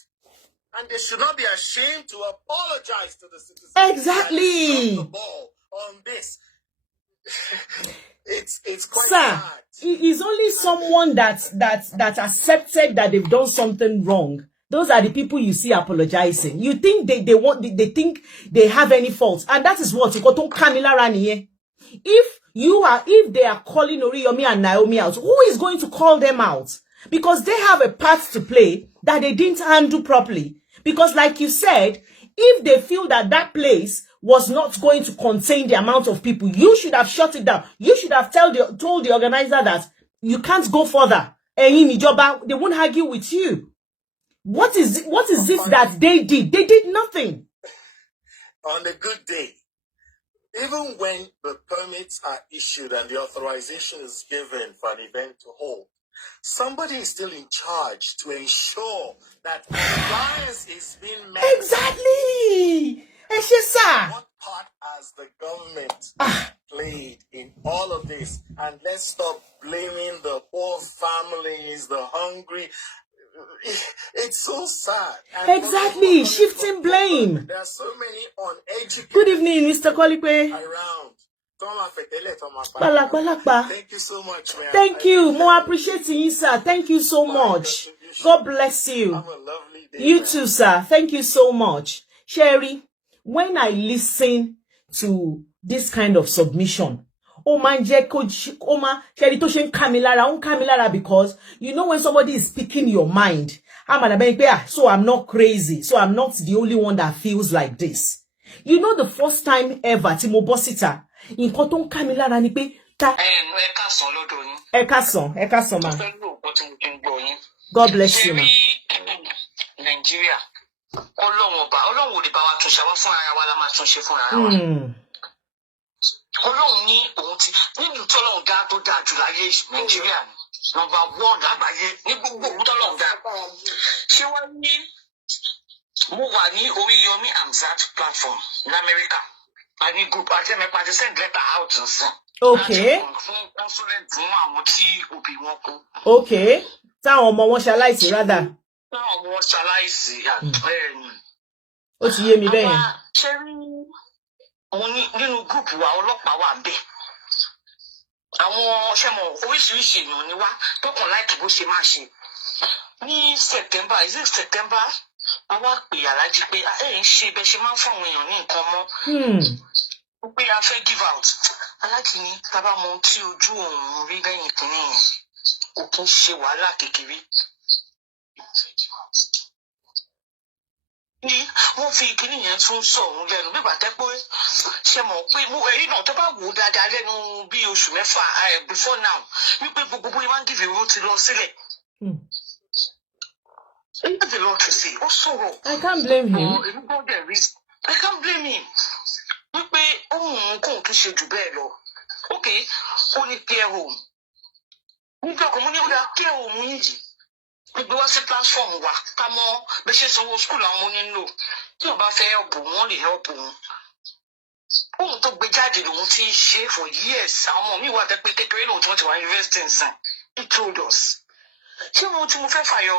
And they should not be ashamed to apologize to the citizens. Exactly. The ball on this. It's quite Sir, sad. it is only someone that accepted that they've done something wrong. Those are the people you see apologizing. You think they think they have any faults, and that is what you got on Kamila Raniye. If they are calling Oriyomi and Naomi out, who is going to call them out? Because they have a part to play that they didn't handle properly. Because like you said, if they feel that place was not going to contain the amount of people, you should have shut it down. You should have told the organizer that you can't go further. They won't argue with you. What is it that they did? They did nothing. On a good day, even when the permits are issued and the authorization is given for an event to hold, somebody is still in charge to ensure that compliance is being met. Exactly. What part has the government played in all of this? And let's stop blaming the poor families, the hungry. It's so sad. And exactly. Shifting blame. There are so many uneducated. Good evening, Mr. Kolikwe. Around. Thank you so much, man. Thank you. More appreciating you, sir. Thank you so much. God bless you. Have a lovely day. You too, sir. Thank you so much. Sherry, when I listen to this kind of submission, Sherry to shen Kamilara, because you know when somebody is speaking your mind, so I'm not crazy. So I'm not the only one that feels like this. You know, the first time ever, Timo Bosita, in Koton Kamilara ni pe ta. Ekason, ma. God bless you, ma. Nigeria. Ọlọ́run ò lè bá wa túnṣe wá fún ara wa la máa túnṣe fún ara wa. Ọlọ́run ní òun ti nínú tọ́lọ́run dá tó dáa jù láyé Nàìjíríà number 1 lágbàáyé ní gbogbo òun tọ́lọ́run dá. Ṣé wọ́n ní mo wà ní Oriyomihamuzat platform ní Amẹ́ríkà àní group àti ẹ̀mẹ́pà àti send letter out nsìn. Okay. Fún consulate fún àwọn tí òbí wọn kú. Okay. Táwọn ọmọ wọn ṣaláìsí rádà. Táwọn ọmọ wọn ṣaláìsí ó ti yé mi bẹ́ẹ̀. Ṣé rí mo ní nínú gúùpù wa ọlọ́pàá wà ń bẹ̀. Àwọn ṣẹ́mọ̀ oríṣiríṣi èèyàn ni wá tọkàn láìkí bó ṣe máa ṣe. Ní September, is it September? A wá pè Aláàjì pé ń ṣe bẹ́ẹ̀ ṣe máa ń fún àwọn èèyàn ní nǹkan mọ́. Ó pé a fẹ́ give out. Aláàjì ní tábà mọ ohun tí ojú òun rí lẹ́yìn kìíní yẹn kò kí ń ṣe wàhálà kékeré. Ní wọ́n fi ìkíní yẹn tún sọ òun lẹ́nu bí bàtẹ́ pé ṣe mọ̀ pé èyí náà tó bá wò ó dáadáa lẹ́nu bí oṣù mẹ́fà before now wípé gbogbo ìwà ń gìrì owó ti lọ sílẹ̀. He has a lot to say. Ó sọ̀rọ̀. I can't blame him. I can't blame him. Wípé òun kò tún ṣe jù bẹ́ẹ̀ lọ. Okay, ó ní care home. Nígbà kan mo ní ó dá care home yìí. Gbogbo wá sí platform wa ká mọ bí ṣe sanwó school àwọn ọmọ nílò tí ò bá fẹ́ help wọn lè help wọn. Ohun tó gbé jáde lòun ti ń ṣe for years. Àwọn ọmọ mi wà tẹ́ pé kékeré lòun tí wọ́n ti wá university nsìn. He told us. Ṣé ohun tí mo fẹ́ fàyọ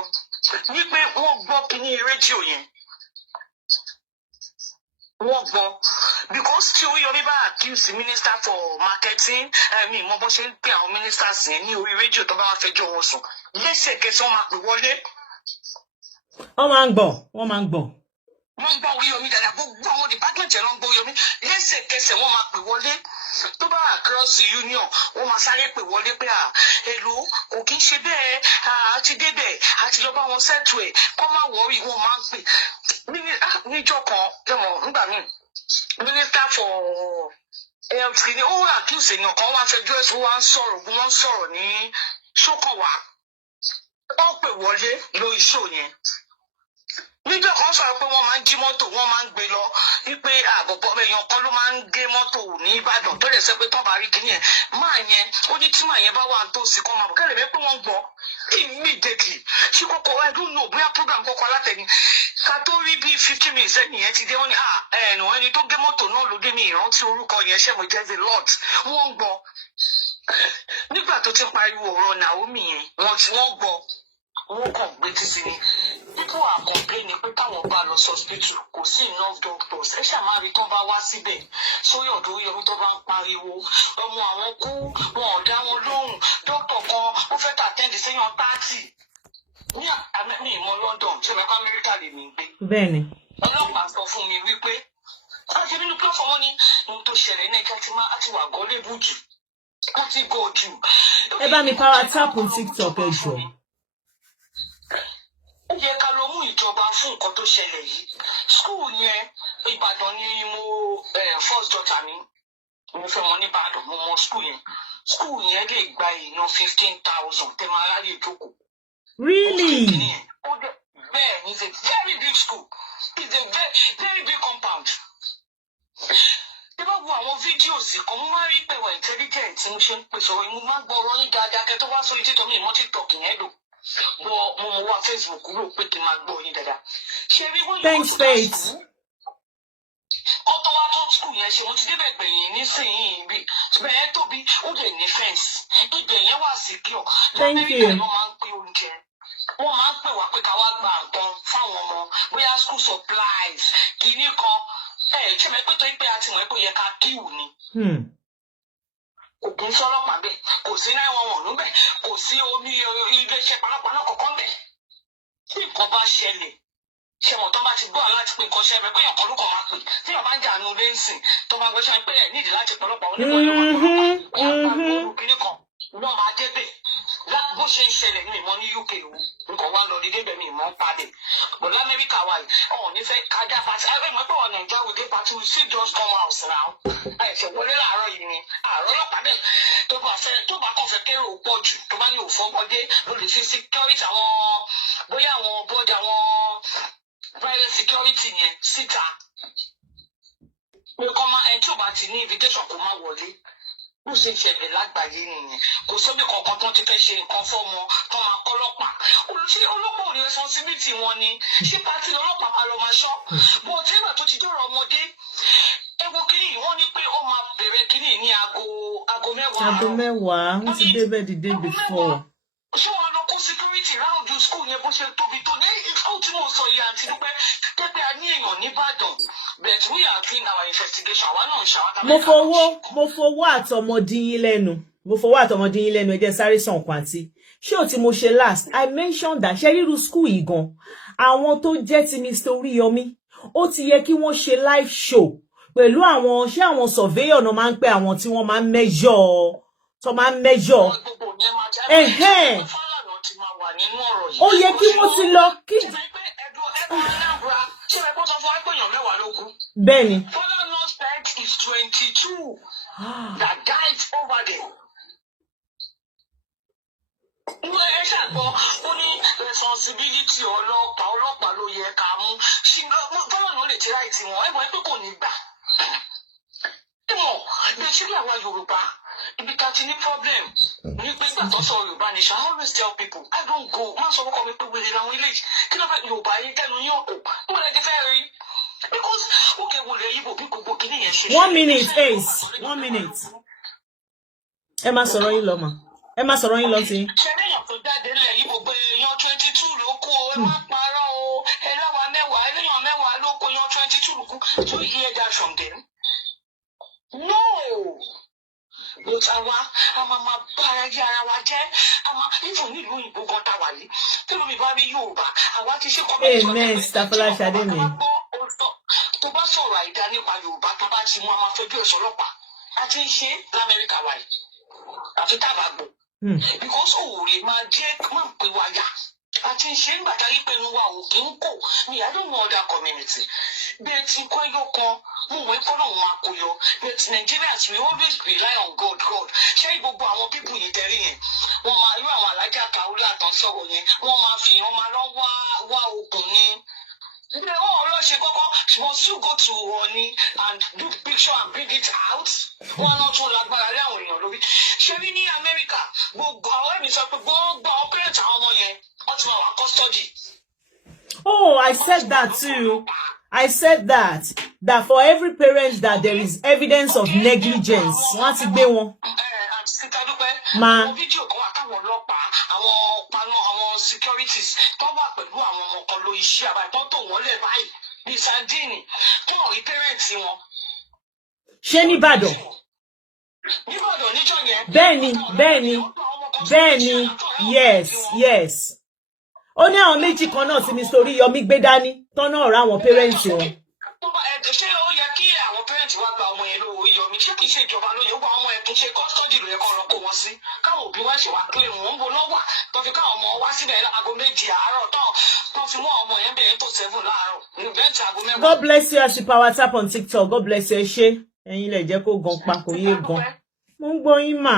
ní pé wọ́n gbọ́ kíní rédíò yẹn? Wọ́n gbọ́ because tí Oriyomi bá accuse minister for marketing mi mọ bó ṣe ń pè àwọn ministers yẹn ní orí rédíò tó bá wá fẹjọ́ wọn sùn lẹ́sẹ̀kẹsẹ̀ wọ́n máa pè wọlé. Wọ́n máa ń gbọ́. Wọ́n ń gbọ́ Oriyomi dáadáa gbogbo àwọn department yẹn ló ń gbọ́ Oriyomi lẹ́sẹ̀kẹsẹ̀ wọ́n máa pè wọlé tó bá across the union wọ́n máa sáré pè wọlé pé èlò kò kí ń ṣe bẹ́ẹ̀ àti débẹ̀ àti lọ bá wọn settle ẹ̀ kọ́ máa wọrí wọ́n máa ń pè níjọ́ kan nígbà míì minister for health kìíní ó wà accuse èèyàn kan wá fẹjọ́ ẹ̀sùn wá ń sọ̀rọ̀ ní ṣókànwá wọ́n pè wọlé lórí show yẹn Níjọ́ kan sọ pé wọ́n máa ń jí mọ́tò, wọ́n máa ń gbé lọ wípé àbọ̀bọ̀ èèyàn kan ló máa ń gé mọ́tò ní Ìbàdàn tó lè sọ pé tán bá rí kíní ẹ̀ máa yẹn ó ní tí màá yẹn bá wà tó sì kọ́ máa bọ̀ kẹ́lẹ́ pé wọ́n gbọ́ immediately ṣé kọ́kọ́ I don't know bóyá program kọ́kọ́ alátẹ̀ni ká tó rí bí 15 minutes ẹ̀yìn yẹn ti dé wọ́n ní ẹni tó gé mọ́tò náà ló dé ní ìrántí orúkọ yẹn ṣẹ́mo jẹ́ the lot wọ́n gbọ́ nígbà tó ti pariwo ọ̀rọ̀ Naomi yẹn wọ́n gbọ́ wọ́n kàn gbé títí ni people are complaining pé káwọn bá lọ hospital kò sí enough doctors ẹ ṣàmárí tó bá wá síbẹ̀ sórí ọ̀dọ̀ Oríyọmí tó bá ń pariwo ọmọ àwọn kú wọn ò dá wọn lóhùn dókítà kan ó fẹ́ tàtẹ́ǹdì séyàn 30 ní ìmọ̀ London tí ọ̀rọ̀ Amẹ́ríkà lè mí gbé. Bẹ́ẹ̀ni. Ọlọ́pàá sọ fún mi wípé àti nínú pílọ̀fọ̀ wọn ní ohun tó ṣẹlẹ̀ ní ẹjọ́ tí wà gọ́lébù jù wọ́n ti gọ̀ jù. Ẹ bá mi power tap on TikTok ẹ jọ. Ó yẹ ká lọ mú ìjọba fún nǹkan tó ṣẹlẹ̀ yìí. Skúù yẹn Ìbàdàn ni mo first daughter mi mo fẹ́ mọ ní Ìbàdàn mo mọ skúù yẹn. Skúù yẹn lè gba èèyàn 15,000 tẹ́ máa ráyè jókòó. Really? Bẹ́ẹ̀ ni it's a very big school. It's a very, very big compound. Bí bá wo àwọn fídíòsì kan, mo máa rí pé wà intelligent tí mo ṣe ń pèsè ọ̀rọ̀ mo máa ń gbọ́ ọ̀rọ̀ yín dáadáa kẹ́ tó wá sórí títọ́ mi ìmọ̀ TikTok yẹn lò. Bọ́ mo wá Facebook rò pé kí n máa gbọ́ yín dáadáa. Ṣé rí wọ́n yóò tó dá sùkúù? Ọ̀tọ̀ wa tó skul yẹn ṣe wọ́n ti débẹ̀ gbẹ̀yìn nísìnyí bí bẹ́ẹ̀ tóbi ó lè ní fẹ́ǹsì. Ibẹ̀ yẹn wà secure. Lamẹ́ríkà ló máa ń pín oúnjẹ. Wọ́n máa ń pè wá pé ká wá gba nǹkan fáwọn ọmọ bóyá school supplies kìíní kan ṣé mi pé tó ń pè àti mọ̀ pé ó yẹ ká kíwù ni. Kò kí ń sọ́lọ́pàá bẹ́ẹ̀ kò sí 911 níbẹ̀ kò sí omi iléeṣẹ́ panápaná kankan bẹ́ẹ̀. Tí nǹkan bá ṣẹlẹ̀ ṣe mọ̀ tó bá ti gbọ́ láti pín nǹkan ṣẹlẹ̀ pé ọ̀kan ló kàn máa pè tí ọba ń jà nù lẹ́sìn tó máa gbé pé ẹ̀ nídìí láti pọ̀lọpọ̀ onígbọ̀n wọ́n máa débẹ̀ bó ṣe ń ṣẹlẹ̀ ní ìmọ̀ ní UK o nǹkan wá lọ dídé bẹ̀ mí ìmọ̀ ń padì but lamẹ́ríkà wà yìí ọ̀hún nífẹ̀ẹ́ kájà pàtì ẹgbẹ́ pé wọn Nàìjíríà wò dé pàtì we still just come house now ẹ̀ṣẹ̀ wọlé láàárọ̀ yìí ni àárọ̀ ọlọ́pàá bẹ̀ tó bá kàn fẹ́ kéré ò pọ̀ jù tó bá ní òfọ́mọdé ló lè fi security àwọn bóyá àwọn bọ́dà àwọn private security yẹn síta pé kọ́ máa ẹni tó bá ti ní invitation kó má wọlé bó ṣe ṣẹlẹ̀ lágbàáyé nìyẹn kò sóbì kankan tó ti fẹ́ ṣe nǹkan fọ́mọ tó máa kọ́ ọlọ́pàá olùṣe ọlọ́pàá ò ní responsibility wọn ni ṣé pátí ọlọ́pàá máa lọ máa ṣọ́ bó tí ìgbà tó ti dọ̀rọ̀ ọmọdé ewu kìíní wọ́n ní pé ó máa bẹ̀rẹ̀ kìíní ní aago mẹ́wàá. Aago mẹ́wàá wọ́n ti débẹ̀ the day before. Ṣé wọn lọ kó security round the school yẹn bó ṣe tóbi tó ní ó tí mo sọ yìí àti dúpẹ́ pẹ́pẹ́ a ní èèyàn nìbàdàn but we are doing our investigation àwa náà ń ṣàwátà. mo fowó àtọmọdín yín lẹ́nu ẹ jẹ́ sáré sàn kan àti ṣé o tí mo ṣe last I mentioned that ṣe ríru school yìí gan àwọn tó jẹ́ ti Mr. Oriyomi ó ti yẹ kí wọ́n ṣe live show pẹ̀lú àwọn ṣé àwọn surveyor náà máa ń pè àwọn tí wọ́n máa ń measure tó máa ń measure ó yẹ kí wọ́n ti lọ kí. Bẹ́ẹ̀ni. Falana's pet is 22 that died over there. Wọ́n ẹ ṣàgbọ́ ó ní responsibility ọlọ́pàá ló yẹ ká mú ṣùgbọ́n Falana lè ti ráìtì wọn ẹ mọ̀ pé kò ní gbà. Ẹ mọ̀ bẹ́ẹ̀ ṣe bí àwa Yorùbá ibi ká ti ní problem ní pé ìgbà tó sọ Yorùbá nation I always tell people I don't go má sọ fọkàn mi pé wèrè làwọn ilé kí ló fẹ́ Yorùbá yìí tẹnu yín ọ̀pọ̀ mo lè ti fẹ́ rí because ókè wòlé yìí bí gbogbo kìíní yẹn ṣe. 1 minute Ace 1 minute ẹ má sọ̀rọ̀ yín lọ mà ẹ má sọ̀rọ̀ yín lọ sí. ṣe léèyàn tó jáde nílẹ̀ yìí gbogbo èèyàn 22 ló kú o ẹ má parọ́ o ẹlẹ́wàá mẹ́wàá ẹlẹ́yàn mẹ́wàá ló kú èèyàn 22 ló kú so hear that from them. No. But àwa a máa bá ara wa jẹ́ even nílùú òyìnbó gan tá wà yìí tí lómi bá rí Yorùbá àwa ti ṣe kọ́mẹ́ntì tó bá sọ̀rọ̀ àìdá nípa Yorùbá tó bá ti mú àwọn afẹ́bí ọ̀ṣọ́ ọlọ́pàá a ti ń ṣe l'Amẹ́ríkà wa yìí àti tàbàgbò because òòrè máa jẹ́ máa ń pè wá yà a ti ń ṣe nígbà tá a yí pẹ̀lú wa ò kí ń kò ní I don't know other community bẹ́ẹ̀ ti kọ́ ẹyọ kan mo wọ ẹ̀kọ́ náà wọn kò yọ but Nigerians we always rely on God ṣé gbogbo àwọn pípù yìí tẹ́rí yẹn wọ́n máa irú àwọn alájà Kaola àtàn sọ̀rọ̀ yẹn wọ́n máa fi wọ́n máa lọ wá okùn ní She wants to go to Oni and do picture and bring it out. One or two like she in America. Go me parents custody. Oh, I said that too. I said that for every parent that there is evidence of negligence. What's it be one? Ma. Securities Benny, yes. Ó ní àwọn méjì kan náà tí Mr. Oriyomi gbé dání tọ́nà ọ̀rọ̀ àwọn parents wọn. Ṣé ó yẹ kí àwọn parents wá gba ọmọ yẹn lọ́wọ́ Oriyomi? Ṣé kìí ṣe ìjọba ló yẹ kó ọmọ yẹn kìí ṣe custody ló yẹ kó lọ kó wọn sí? Káwọn òbí wá ṣe wá pé wọ́n ń bo lọ́wọ́ tó fi káwọn ọmọ wá síbẹ̀ láago 2 àárọ̀ tó fi wọ́n ọmọ yẹn bẹ̀rẹ̀ tó 7 láàárọ̀ ní bẹ́ẹ̀ntì aago 9. God bless you as you power tap on TikTok. God bless you ẹ ṣé. Ẹ̀yin lẹ jẹ́ kó gan pa kò yé gan. Mo ń gbọ́ yín mà.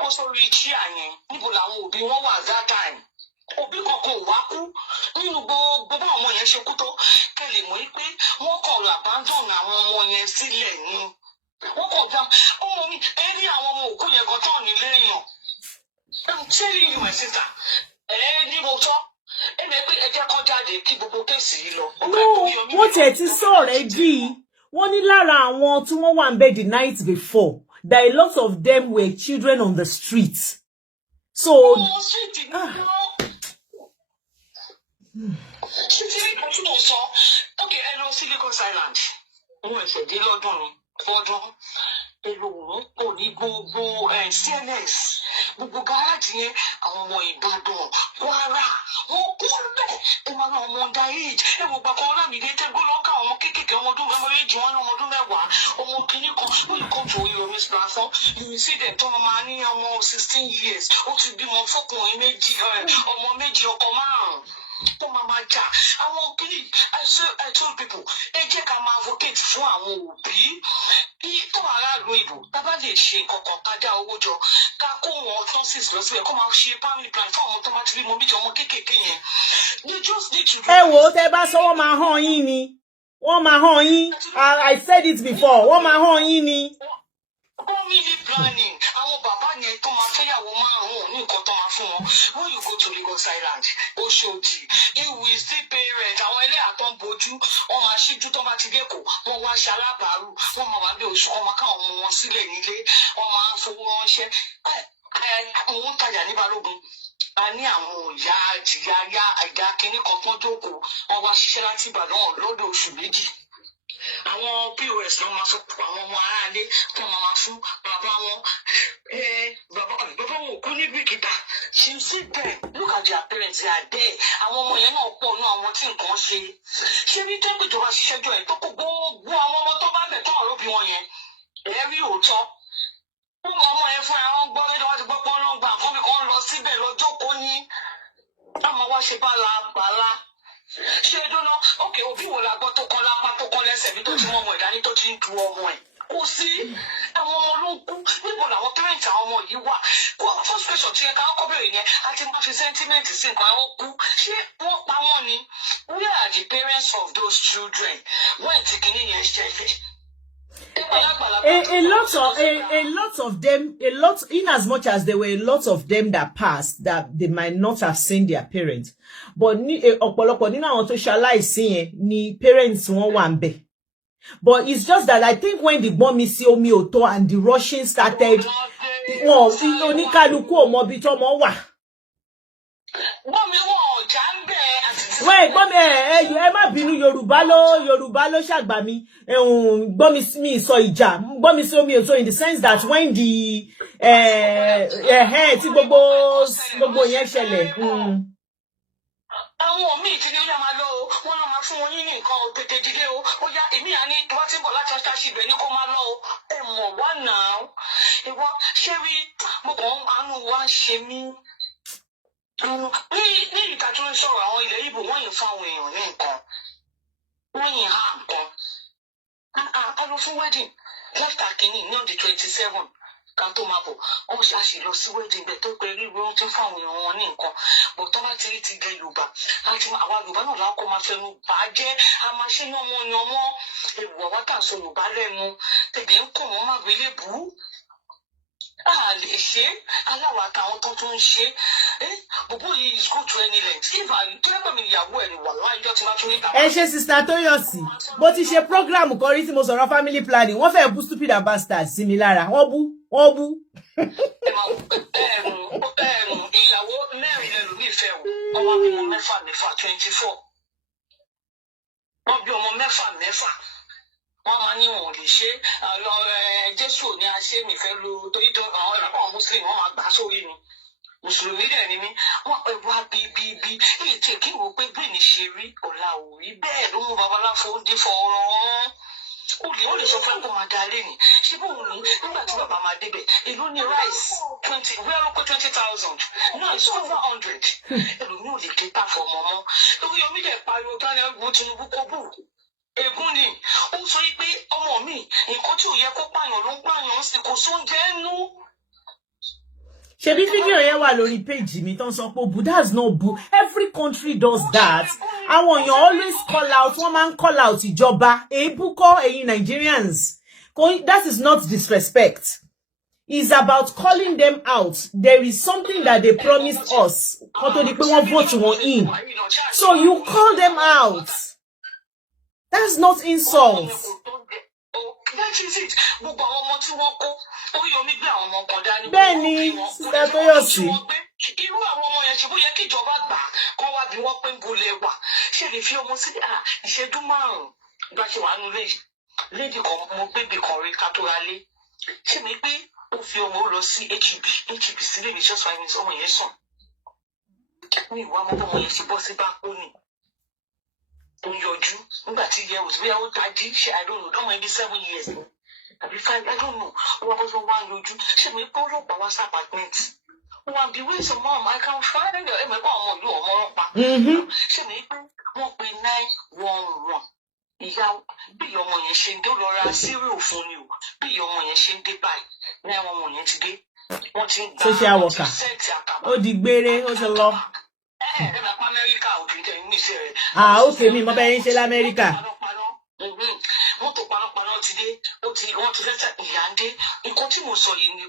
Kó sórí chíà yẹn níbo làwọn òbí wọn wà that time. Òbí kankan ò wá kú nínú gbogbo bá ọmọ yẹn ṣe kú tó kẹlẹ̀ mọ́ pé wọ́n kọ̀ abandon àwọn ọmọ yẹn sílẹ̀ ni. Wọ́n kọ̀ gbà ọmọ mi ẹni àwọn ọmọ òkú yẹn gan tán nílé èèyàn. I'm telling you my sister, ní mo tọ́ ẹni pé ẹ jẹ́ kó jáde kí gbogbo kéèsì yìí lọ. Wọ́n tiẹ̀ ti sọ̀rọ̀ jí wọ́n ní lára àwọn tí wọ́n wà ń bẹ̀ the night before that a lot of them were children on the street. So okay, ẹ lọ sí Lagos Island. Wọ́n ẹ̀sẹ̀ dé lọ́dún ni fọ́dún. Èrò wọn kò ní gbogbo CNS gbogbo gáràjì yẹn àwọn ọmọ Ìbàdàn Kwara wọn kú bẹ́ẹ̀ ẹ máa náà ọmọ ọ̀dà age ẹ wò gbàgbọ́ Ọlámídé tẹ́gbọ́n lọ́kà àwọn kéékèèké ọmọ ọdún méjì wọn lọ́mọ ọdún 10 ọmọ kìíní kan when you come to Oriyomi's platform you will see them tọ́nà máa ní ọmọ 16 years ó ti bímọ fọkùnrin méjì ọmọ méjì ọkọ 5 tó máa máa jà àwọn kìíní I told people ẹ jẹ́ ká máa advocate fún àwọn òbí kí tó aráàlú ìbò tábà lè ṣe nǹkan ká dá owó jọ ká kó wọn nurses lọ síbẹ̀ kó máa ṣe family plan fún àwọn tó máa ti rí mọ méjì ọmọ kéékèèké yẹn you just need to do. Ẹ wò ó tẹ́ bá sọ wọ́n máa hàn yín ni wọ́n máa hàn yín I said it before wọ́n máa hàn yín ni. Family planning àwọn bàbá yẹn tó máa fẹ́yàwó 5 ní nǹkan tó máa fún wọn when you go to Lagos Island Oṣòdì you will see parents àwọn ilé àtọ́n bojú wọn máa ṣíjú tó bá ti dé kò wọn wá ṣe alábàárù wọn máa wá bí oṣù wọn máa káwọn ọmọ wọn sílẹ̀ nílé wọn máa fowó ránṣẹ́ àwọn ń tajà ní Balógun a ní àwọn ìyá àjà kínní kan tó jókòó wọn wá ṣiṣẹ́ láti Ìbàdàn lọ́dọ̀ oṣù 2 àwọn POS ló máa sọ pé àwọn ọmọ aráalé tó máa fún bàbá wọn bàbá wọn ò kú ní bìkítà she see them look at their parents they are there àwọn ọmọ yẹn náà pọ̀ ní àwọn tí nǹkan ṣe ṣé ní tẹ́pì tó bá ṣiṣẹ́ jọ ẹ̀ tó kó gbogbo àwọn ọmọ tó bá bẹ̀ tó ọ̀rọ̀ bí wọn yẹn ẹ̀rí òótọ́ gbogbo ọmọ yẹn fúnra wọn gbọ́ nígbà wọ́n ti gbọ́ pọ́n náà gbà fún mi kó lọ síbẹ̀ lọ́jọ́ kó ní táwọn wá ṣe bálabàla ṣé dúná òkè òbí wo la gbọ́ tó kọ́ lápá tó kọ́ lẹ́sẹ̀ bí tó ti mọ ọmọ ìdání tó ti ń tu ọmọ ẹ̀ kò sí àwọn ọmọ ló ń kú níbo làwọn parents àwọn ọmọ yìí wà kó first question tí ẹ ká kọ́ bẹ̀rẹ̀ yẹn a ti máa fi sentiment sí nǹkan àwọn kú ṣé wọ́n pa wọ́n ni where are the parents of those children when ti kìíní yẹn ṣẹlẹ̀. A lot of them, in as much as there were a lot of them that passed that they might not have seen their parents, but ọ̀pọ̀lọpọ̀ nínú àwọn tó ṣaláìsí yẹn ni parents wọn wà ńbẹ̀. But it's just that I think when the gbọ́nmi sí omi ò tó and the rushing started, wọn oníkálukú ò mọ ibi tọ́mọ wà. Wait, ẹ má bínú Yorùbá ló ṣàgbà mi. Gbọ́nmi mi sọ ìjà, gbọ́nmi sí omi ò tó in the sense that when the tí gbogbo yẹn ṣẹlẹ̀. Àwọn míì ti ní ó máa lọ o wọn náà máa fún wọn ní nǹkan o tètè dìde o ó yá èmi àní tó bá ti ń bọ̀ láti ṣáṣí ibẹ̀ ní kó máa lọ o ẹ mọ̀ wá náà ìwọ ṣé rí mo kàn ń àánú wa ṣe mí ní ìta tó ń sọ̀rọ̀ àwọn ilẹ̀ Ìgbò wọ́n yìí fáwọn èèyàn ní nǹkan wọ́n yìí há nǹkan a lọ fún wedding láfta kínní ní on the 27 kan tó máa bọ̀ wọ́n ṣe àṣìlọ sí wedding bẹ́ẹ̀ tó pé rí wọ́n ti fún àwọn èèyàn wọn ní nǹkan bọ̀ tó bá ti rí ti gẹ Yorùbá láti àwa Yorùbá náà lákọ̀ máa fẹnu bà á jẹ́ a máa ṣe yánmọ́ èrò àwa tà ń sọ Yorùbá lẹ́nu tẹ̀lé ń kọ̀ wọ́n má gbélé bù ú a lè ṣe aláwa àtàwọn tó tún ń ṣe bùbú yìí is good to any length if I tó yẹ pé mi ìyàwó ẹ̀ wà láìjọ́ tí wọ́n tún ní ìta. ẹ ṣe sista Tóyọ̀sí bó ti ṣe program kan rí tí mo sọ̀rọ̀ family planning wọ́n fẹ́ẹ́ bú stupid and bastard sí mi lára wọ́n bú. ìyàwó mẹ́rin lẹ́nu ní ìfẹ́ o ọmọ bímọ mẹ́fà 24 wọ́n bí ọmọ mẹ́fà wọ́n máa ní wọn ò lè ṣe Jésù ní aṣẹ mi fẹ́ lo torí tó àwọn ìlànà Muslim wọ́n máa gbà sórí mi Mùsùlùmí dẹ̀ ni mí wọ́n pẹ̀ wá bíbí èyí tí kí wọ́n pé bí ní ṣe rí ọ̀la ò rí bẹ́ẹ̀ ló mú babaláfo ń dín fọ́ọ̀rọ̀ ó lè sọ fún ẹ̀kọ́ máa da lẹ́yìn ṣé bóun ní nígbà tí bàbá máa débẹ̀ èló ní rice 20 wíwá ló pé 20,000 náà it's over 100 ẹlòmíì ò lè ké tà fọmọ mọ́ Oríyọmí dẹ̀ pariwo tani ẹgbẹ́ Tinubu kó bù ègún ni ó sọ pé ọmọ mi nǹkan tí ò yẹ kó pààyàn ló ń pààyàn sí kò sóúnjẹ nú. ṣebí fídíò yẹn wà lórí péjì mi tó ń sọ pé boo that's no boo every country does that àwọn èèyàn always call out wọ́n máa ń call out ìjọba èébú kọ́ ẹ̀yin Nigerians that is not disrespect it's about calling them out there is something that they promised us kó tó di pé wọ́n vote wọn in so you call them out. That's not insult. That is it. Gbogbo àwọn ọmọ tí wọ́n kó Oríyọmí gbé àwọn ọmọ kan dání. Bẹ́ẹ̀ni, Sister Tóyọ̀sí. Irú àwọn ọmọ yẹn ṣe bó yẹ kí ìjọba gbà kọ́ wá bí wọ́n pé ń bolẹ̀ wà. Ṣé lè fi ọmọ sí ìṣẹ́jú márùn-ún bá ṣe wà nílé yìí? Lédi kan mo gbébì kan rí ká tó ra lé. Ṣé mi pé ó fi ọmọ lọ sí HEB sílé ní just 5 minutes ọmọ yẹn sùn. Ní ìwà ọmọ yẹn ṣe bọ́ sí bá kú ni. Tó yọjú nígbà tí ìyẹn wò sí bóyá ó tají ṣe I don't know ọmọ ẹbí 7 years àbí 5 I don't know wọ́n bọ́ sọ wá yọjú ṣé mi pé ọlọ́pàá wá sí apartment wọ́n bí wíìsì mom I can find it ẹ̀mọ́ ẹ̀kọ́ ọmọ ìlú ọmọ ọlọ́pàá ṣé mi pé wọ́n pe 911 ìyá bí ìyá ọmọ yẹn ṣe ń dé lọ ra síríò fún ni o bí ìyá ọmọ yẹn ṣe ń dé báyìí 911 yẹn ti dé wọ́n ti ń gbà wọ́n ti sẹ́ẹ̀tì àkàbà ó di gbére ó ti lọ. Okay, mi mo bẹ́ẹ̀ ń ṣe l'Amẹ́ríkà. Mọ́tò panápaná ti dé, wọ́n ti fẹ́ ìyá ń dé. Nǹkan tí mo sọ yìí ni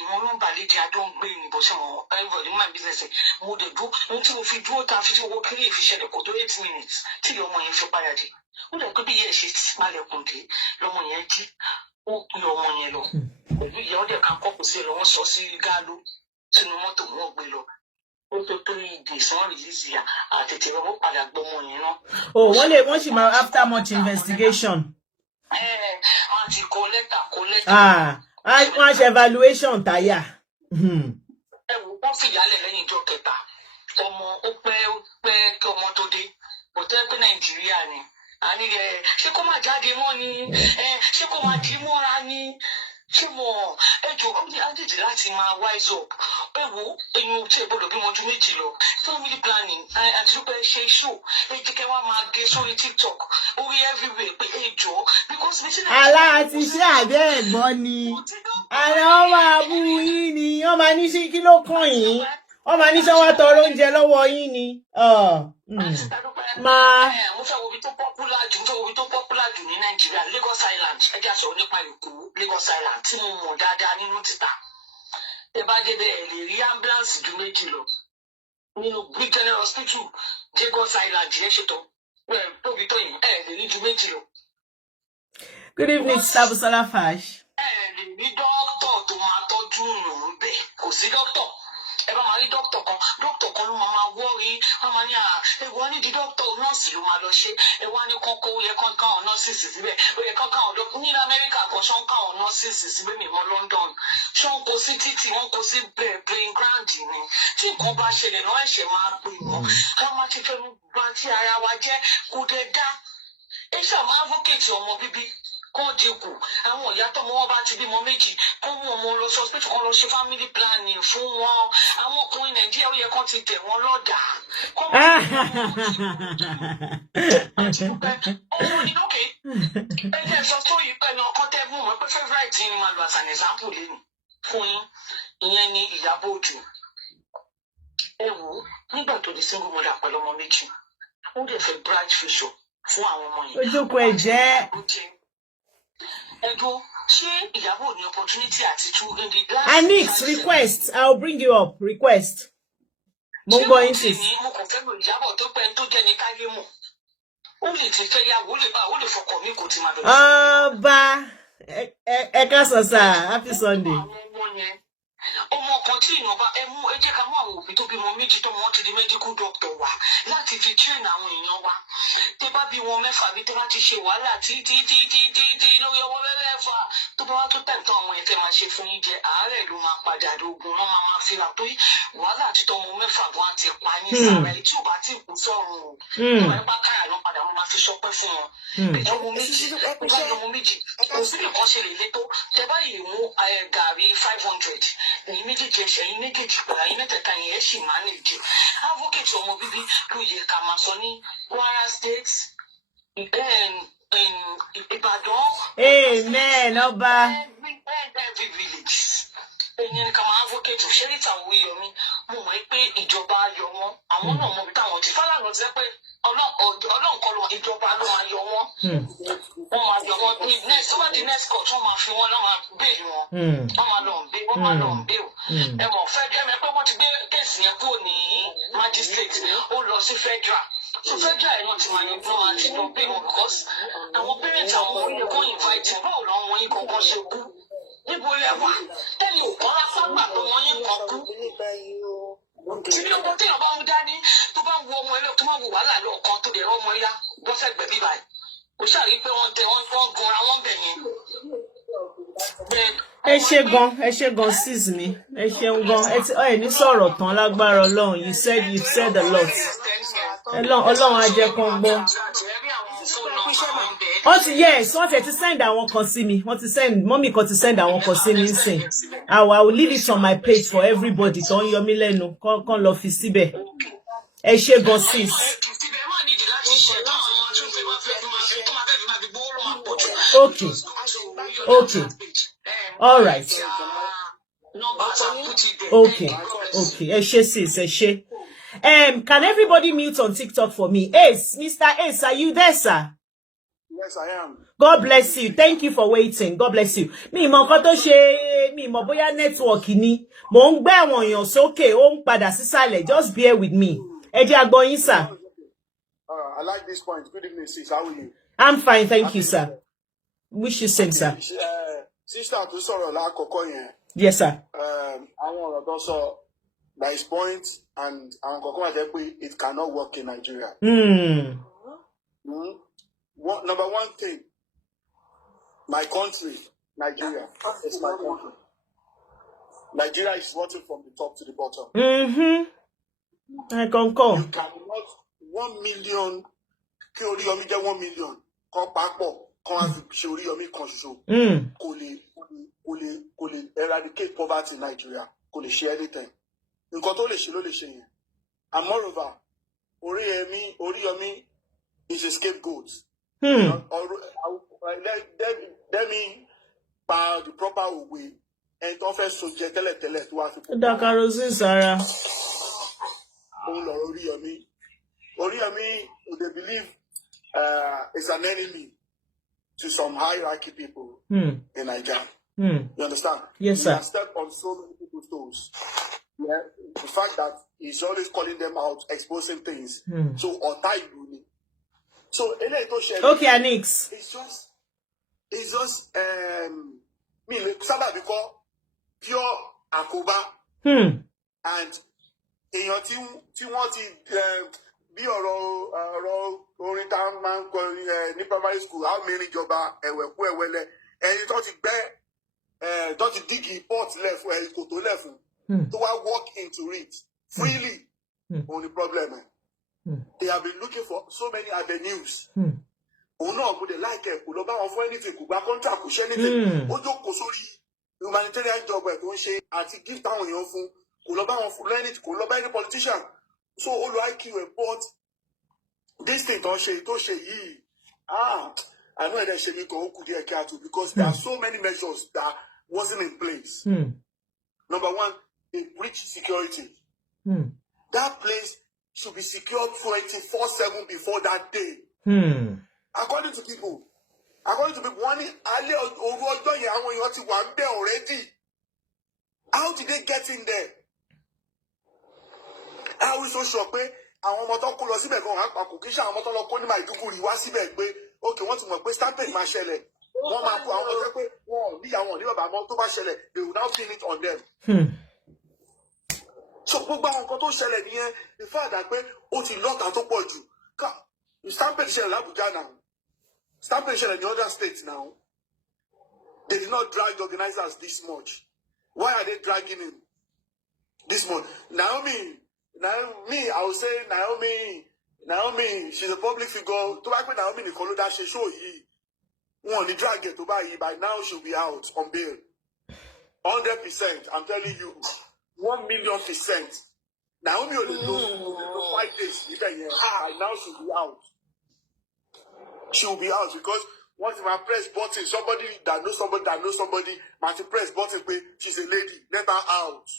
ìmọ̀ nọ́mbà lédi adó ń gbé ní bó ṣe mọ̀ everybody my business. Mo dẹ̀ dúró, ohun tí mo fi dúró ta fi owó kiri ìfiṣẹ̀lẹ̀ kò tó 8 minutes tí ọmọ yẹn fi padà dé. Ó lè pé bí ìyá ẹ̀ ṣe ti palẹ̀kùn dé lọ́mọ yẹn jí. Ó pin ọmọ yẹn lọ. Pẹ̀lú ìyá ọ̀dẹ̀ kan kọ́kù sí ẹ lọ, wọ́n sọ sí gáálù sínú mọ́tò wọn gbé lọ. Wọ́n sì máa after much investigation. Wọ́n ṣe evaluation táyà. Wọ́n fìyálẹ̀ lẹ́yìn ìjọ kẹta ọmọ ó pẹ́ kí ọmọ tó dé kò tẹ́ pé Nàìjíríà ni àní ṣé kó má jáde mọ́ ni ṣé kó má dì í mọ́ra ni ṣé mo ẹjọ àdìdì láti máa wise up ẹ wo ẹyin tí ẹ gbọ́dọ̀ bí wọn ju méjì lọ family planning àti lópe ṣe show èjì kẹ wá máa gé sórí TikTok orí everywhere pé ẹjọ because mi ti náà. aláàtí ṣé àbẹ́ ẹ̀gbọ́n ni ara wọn máa bú yín ni wọ́n máa ní sí kí ló kàn yín wọ́n máa ní sọ́wọ́ tọrọ oúnjẹ lọ́wọ́ yín ni. mo fẹ́ wo ibi tó popular jù ní Nàìjíríà Lagos Island ẹ jẹ́ àṣọ nípa Èkó Lagos Island tí mo mọ̀ dáadáa nínú títà ẹ bá débẹ̀ ẹ lè rí ambulance ju méjì lọ nínú Big General Hospital Lagos Island yẹn ṣètò tóbi tó yìí ẹ lè rí ju méjì lọ. Good evening, Sabusola Fash. ẹ lè rí dókítà tó máa tọ́jú ìrùn bẹ́ẹ̀ kò sí dókítà ẹ bá máa rí dókítà kan ló máa wọ́ọ̀rí wọ́n máa ní ẹ̀wọ́n ní di dókítà nọ́ọ̀sì ló máa lọ ṣe ẹ̀wọ́n ní kọ́kọ́ ó yẹ kọ́ńkà àwọn nọ́ọ̀sì síbẹ̀ ó yẹ kọ́ńkà àwọn dókítà ní Amẹ́ríkà kan ṣọ́ ń ká àwọn nọ́ọ̀sì síbẹ̀ mímọ́ London ṣọ́ ń kó sí títì wọ́n kó sí playing ground ni tí nǹkan bá ṣẹlẹ̀ náà ẹ̀ṣẹ̀ máa pè wọ́n ká má ti fẹ́ gba ti ara wa jẹ́ kó dẹ̀ dá ẹ ṣàmọ́ advocate ọmọ bíbí kó dínkù àwọn ìyá tọmọ wọn bá ti bímọ méjì kó mú ọmọ lọ sọ pé kó lọ ṣe family planning fún wọn àwọn ọkùnrin Nàìjíríà ó yẹ kó ti tẹ̀ wọ́n lọ́dà kó wọn ọmọ ní lókè ẹ jẹ́ sọ sórí pẹ̀lú ọkọ tẹ́gùn mọ́ pé favourite ni màá lọ as an example lẹ́nu fún yín ìyẹn ni Ìyábọ̀ Òjó ẹ wò ó nígbà tó di single mother pẹ̀lú ọmọ méjì ó dẹ̀ fẹ́ bright future fún àwọn ọmọ yẹn. Ojúkọ ẹ jẹ́. ẹ̀dùn ṣé Ìyábọ̀ ní opportunity àti tú indi glass. Anix request I'll bring you up request. Mo ń gbọ́ yín sis. mo kàn fẹ́ lo Ìyábọ̀ tó pẹ́ tó jẹ́ ní káyé mọ̀ ó lè ti fẹ́ yàwó ó lè fọkàn mi kò ti máa bẹ̀rẹ̀. Ọba ẹ ká sọ sá happy Sunday. ọmọ kan tí èèyàn bá ẹ jẹ́ ká mú àwọn òbí tó bímọ méjì tó wọn ti di medical doctor wá láti fi train àwọn èèyàn wa tẹ bá bí wọn mẹ́fà bí tẹ bá ti ṣe wàhálà tí lórí ọwọ́ mẹ́fà tó bá wá tó tẹ̀tọ́ àwọn ẹ̀tẹ̀ máa ṣe fún yín jẹ àárẹ̀ ló máa padà lóògùn náà máa fi hàn pé wàhálà àti tọmọ mẹ́fà bó á ti pa yín sára ẹ̀ tí ò bá ti kú sọ̀rùn o ìwà ẹ̀ bá káyà lọ padà wọn máa fi sọpẹ́ fún wọn ọmọ méjì òbí nìkan ṣe lè létó tẹ bá yìí mú gàrí 500 ẹ̀yin méjèèjì ẹ̀yin méjèèjì pẹ̀lú ẹ̀yin mẹ́tẹ̀ẹ̀ta yẹn ẹ̀ sì máa lè jù advocate ọmọ bíbí ló yẹ ká máa sọ ní Kwara State Ìbàdàn. Amen ọba. Every village ẹ̀yin ni ká máa advocate òṣèré ìtàwọn Oriyomi mo mọ̀ pé ìjọba ayọ̀ wọn àwọn náà mọ̀ bí táwọn ti Falana ti pé ọlọ́nkọlọ ìjọba ló máa yọ wọn wọ́n máa yọ wọn ní next over the next court wọ́n máa fi wọn náà máa bẹ́ẹ̀lì wọn wọ́n máa lọ bẹ́ẹ̀ wọ́n máa lọ bẹ́ẹ̀ o ẹ mọ̀ federal pé wọ́n ti gbé kéèsì yẹn kúrò ní magistrate ó lọ sí federal so federal yẹn wọ́n ti máa yẹn fún wọn àti lọ bẹ́ẹ̀ wọn because àwọn parents àwọn ọmọ yẹn kàn invite báwo làwọn ọmọ yẹn kankan ṣe kú níbo lẹ wà tẹ́lẹ̀ ò kọ́ lápá gbà tó ọmọ yẹn kàn kú tí bí ọmọ téèyàn bá mú dání tó bá wo ọmọ ẹlẹ́wọ̀n tó máa wo wàhálà lọ́ọ̀kan tó dẹ̀ ọmọ ẹ̀yà bọ́sẹ̀ gbẹ̀bí báyìí kò ṣàrí pé wọ́n gunra wọ́n bẹ̀ yẹn. ẹ ṣé gan sis mi ẹ ṣeun gan ẹ ní sọ̀rọ̀ tán lágbára Ọlọ́run you said a lot Ọlọ́run á jẹ́ kán gbọ́. wọ́n ti send àwọn kan sí mi mọ́mì kan ti send àwọn kan sí mi nsìn I will leave it on my page for everybody tó ń yọ mí lẹ́nu kán lọ fi síbẹ̀ ẹ ṣé gan sis. Okay all right okay ẹ ṣé sis ẹ ṣé. Can everybody mute on TikTok for me? Ace, Mr. Ace, are you there, sir? Yes, I am. God bless you. Thank you for waiting. God bless you. Mi mọ nǹkan tó ṣe mi mọ bóyá network ni. Mo ń gbé àwọn èèyàn sókè, ó ń padà sísàlẹ̀. Just bear with me. Ẹ jẹ́ a gbọ́ yín, sir. I like this point. Good evening, sis. How are you? I'm fine, thank you, sir. Wish you same, sir. Sister tó sọ̀rọ̀ lákọ̀ọ́kọ́ yẹn. Yes, sir. Àwọn ọ̀rọ̀ tó sọ there is point and it cannot work in Nigeria. Number one thing, my country, Nigeria, is my country. Nigeria is working from the top to the bottom. I concur. You cannot 1 million, kí Oriyomi jẹ́ 1 million, kan papọ̀, kan ṣe Oriyomi kan ṣoṣo. Kò lè eradicate poverty in Nigeria. Kò lè ṣe anything. Nǹkan tó lè ṣe ló lè ṣe yẹn. And moreover, Oriyomi is a scapegoat. Let me pa the proper way. And tó fẹ́ sojẹ tẹ́lẹ̀tẹ́lẹ̀ tó wá fi kú. Dakarosi Sara. Oriyomi, they believe is an enemy to some hierarchy people in Nigeria. You understand? Yes, sir. He has stepped on so many people's toes. Yeah, the fact that he's always calling them out, exposing things. So okay, Anix. It's just because pure Akoba and èèyàn tí wọ́n ti bí ọ̀rọ̀ orin tá a máa ń kọ ní primary school how many ìjọba ẹ̀wẹ̀kú ẹ̀wẹ̀lẹ̀ ẹni tó ti gbẹ́ tó ti dígì port lẹ́fún kòtò lẹ́fún tó wá walk into it freely only problem they have been looking for so many avenues òun náà mo dé láìkẹ́ kò lọ bá wọn fún anything kò gba contract kò ṣe anything ó jókòó sórí humanitarian job ẹ̀ tó ń ṣe àti gift táwọn èèyàn fún kò lọ bá wọn fún lẹ́nìtì kò lọ bá any politician so ó lo IQ ẹ̀ but this thing tó ṣe yìí I know ẹ̀dẹ̀ ṣe mí kan ó kù díẹ̀ káàtó because there are so many measures that wasn't in place Number one, they breach security. That place should be secured 24/7 before that day. According to people, one Oru Oriyomihamuzat Ati already. How did they get in there? How are we so sure pé àwọn ọmọ tó kó lọ síbẹ̀ gan wọ́n pa kò kí ṣe àwọn ọmọ tó lọ kó ní Maiduguri wá síbẹ̀ pé okay wọ́n ti mọ̀ pé stampede máa ṣẹlẹ̀ wọ́n máa kó àwọn ọmọ pé wọ́n níyàwó ní bàbá wọn tó bá ṣẹlẹ̀ they will now pin it on them. So gbogbo àwọn nǹkan tó ṣẹlẹ̀ nìyẹn the fact that pé ó ti lọ́ta tó pọ̀ jù stampede ṣẹlẹ̀ l'Abuja now stampede ṣẹlẹ̀ in other states now they did not drag the organizers this much. Why are they dragging him this much? Naomi, I would say Naomi, she's a public figure. To back with Naomi Nicolo that she show he won the drag it to buy by now she'll be out on bail. 100%. I'm telling you, 1,000,000%. Naomi only do 5 days. By now she'll be out. She'll be out because once if I press button, somebody that knows somebody, might press button, she's a lady, let her out.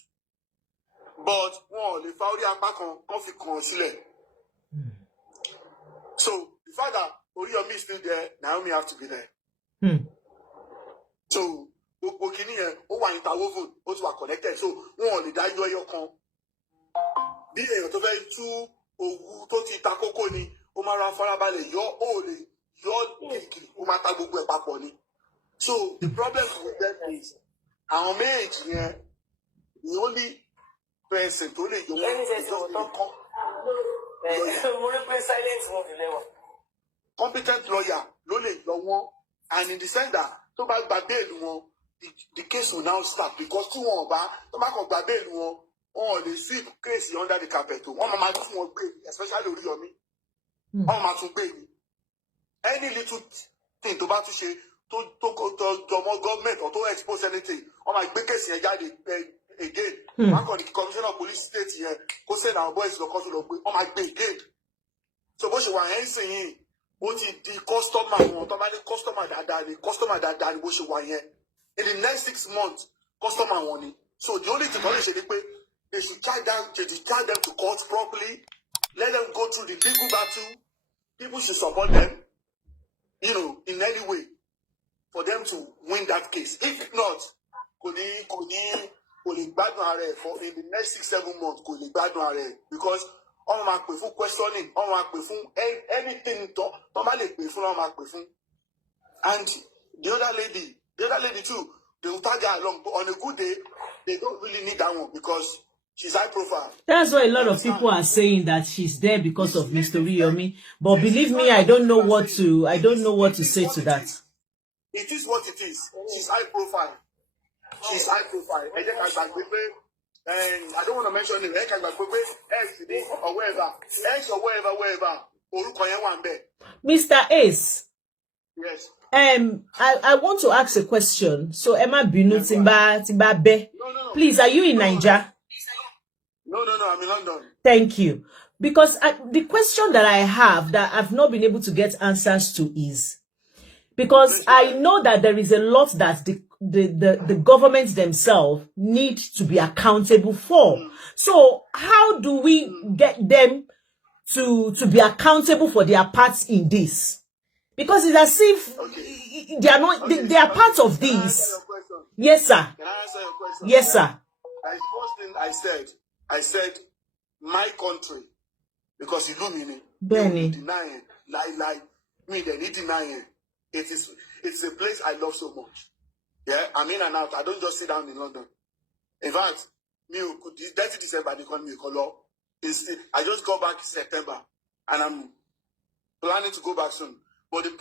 But the Fauri Appa consider. So the fact that Oriyomi is still there, Naomi have to be there. So Okini interwoven, both were connected. So one die your con. Be a to very two or Toti Takokoni, Omara Farabale, your only. So the problem with that is our marriage here, the only person to lead competent lawyer, and in the sense that to buy bail the case will now start because two one to back of bail on the sweep case under the carpet. One man especially Oriyomi. One man to baby. Any little thing to battle share to government or to expose anything, or my biggest again. One the commissioner of police state here, go send our boys to my big again. So what you want saying, what is the customer that died, what you want here? In the next 6 months, customer money. So the only thing they should charge them to court properly, let them go through the legal battle, people should support them. In any way, for them to win that case. If not, could he bad for in the next 6-7 months, could he bad because all my questioning, all my anything and the other lady too, they will tag her along, but on a good day, they don't really need that one because she's high profile. That's why a lot of people are saying that she's there because of Mr. Oriyomi. But believe me, I don't know what to say to that. It is what it is. She's high profile. She's high profile. And I don't want to mention it. Or wherever. Mr. Ace. Yes. I want to ask a question. So Emma Binu Timba Be. No. Please, are you in Nigeria? No, I'm in London. Thank you. Because the question that I have that I've not been able to get answers to is, because I know that there is a lot that the governments themselves need to be accountable for. So how do we get them to be accountable for their parts in this? Because it's as if they are not, they are part of this. Yes, sir. Can I answer your question? Yes, sir. The first thing I said, my country, because you do mean it. Benny. Denying, they need denying. It's a place I love so much. Yeah, I'm in and out. I don't just sit down in London. In fact, this 30 December they call me a color. I just go back in September, and I'm planning to go back soon. But the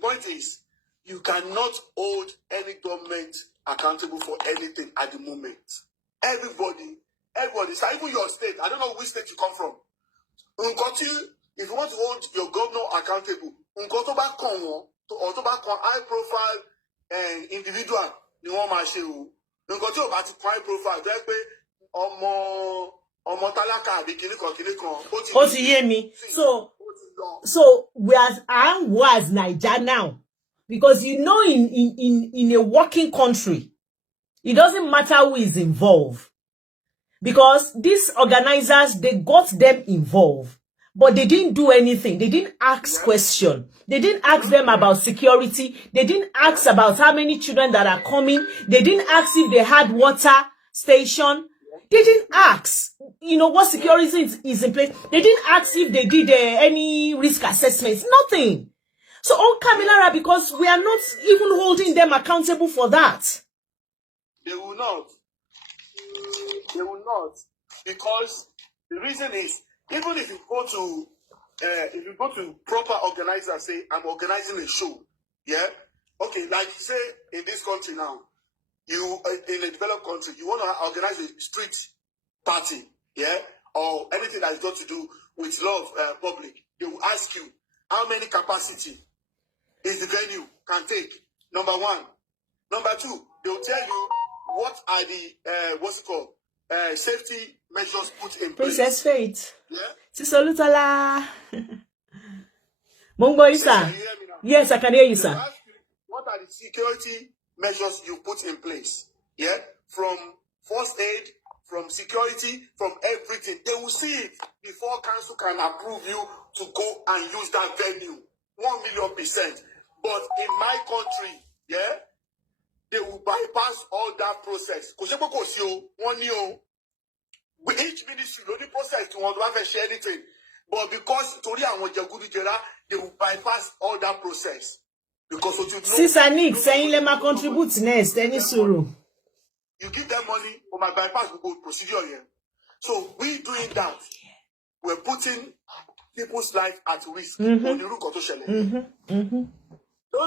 point is, you cannot hold any government accountable for anything at the moment. Everybody, so even your state, I don't know which state you come from. If you want to hold your governor accountable, or to back on high profile individual, you want my show. High profile, so whereas Nigeria now, because in a working country, It doesn't matter who is involved. Because these organizers, they got them involved. But they didn't do anything. They didn't ask questions. They didn't ask them about security. They didn't ask about how many children that are coming. They didn't ask if they had water station. They didn't ask, what security is in place. They didn't ask if they did any risk assessments. Nothing. So on Kamilara, because we are not even holding them accountable for that. They will not. They will not. Because the reason is, even if you go to proper organizers, say, I'm organizing a show, yeah? Okay, like say in this country now, you in a developed country, you want to organize a street party, yeah? Or anything that is got to do with love public. They will ask you, how many capacity is the venue can take? Number one. Number two, they will tell you what are the safety measures put in place. Princess Faith. Yeah? Sisolutala. Mongo Isa. Yes, I can hear you, sir. What are the security measures you put in place? Yeah? From first aid, from security, from everything. They will see it before council can approve you to go and use that venue. 1,000,000%. But in my country, yeah, they will bypass all that process. With each ministry, the process to want to share anything. But because they will bypass all that process. Because what you know, Sister Nick saying let me contribute next. Any suru. You give them money, or my bypass will go procedure here. So we doing that. We're putting people's life at risk. Don't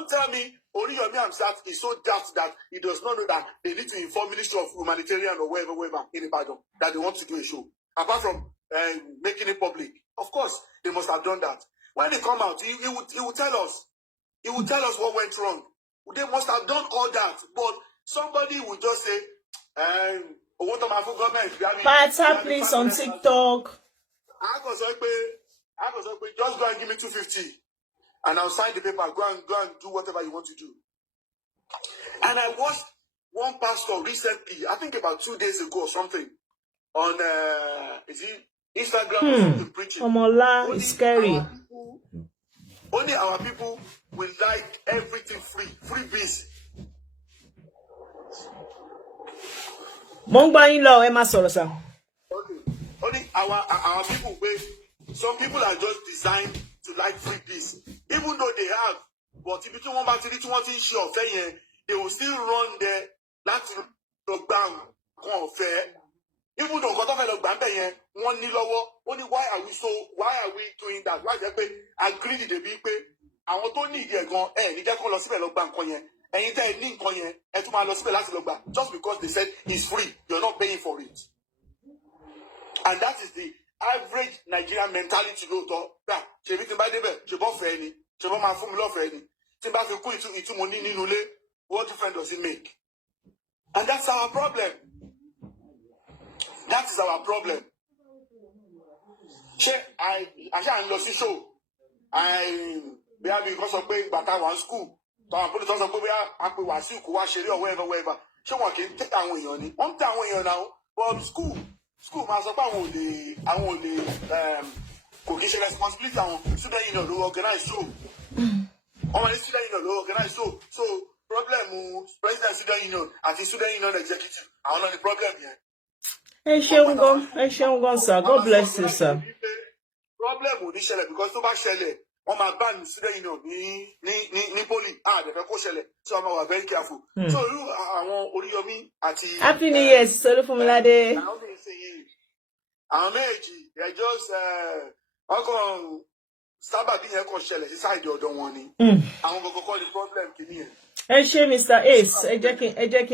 tell me Oriyomihamuzat is so daft that he does not know that they need to inform Ministry of Humanitarian or wherever in Ibadan that they want to do a show. Apart from making it public. Of course, they must have done that. When they come out, he will tell us. He will tell us what went wrong. They must have done all that. But somebody will just say, Pata, please, on TikTok. I was like, just go and give me 250. And I'll sign the paper. Go and do whatever you want to do. And I watched one pastor recently, I think about 2 days ago or something, on Instagram or something, preaching. Omola is scary. Only our people will like everything free. Free bees. Mongba in law, Emma Sorosa. Okay. Only our people wait. Some people are just designed to like free bees. Even though they have, but if you want to show fair, they will still run there. That's lockdown fair. Even though only why are we doing that? Why they agree the big pay? I want to need just because they said it's free, you're not paying for it. And that is the average Nigerian mentality. What difference does it make? And that's our problem. That is our problem. I lost the show. Because of Bata one school. So I put it on or wherever. She can take away on it. One time when you're now, but school master I want the cohesion responsibility on student to organize show. On student organize show. So problem president student union at the student union executive. I don't know the problem here. Hey, Sewon, sir. God bless you, sir. Problem with this because so much on my band student union ni poly they fẹ́ kó ṣẹlẹ̀, so I'm very careful. So you àwọn Oriyomi àti Happy New Year, sorry for Milade. Àwọn méjì they just ọkàn sábà bí yẹn kàn ṣẹlẹ̀ sí side ọ̀dọ̀ wọn ni. Àwọn gogo call the problem kìíní yẹn. Hey, Mr. Ace, I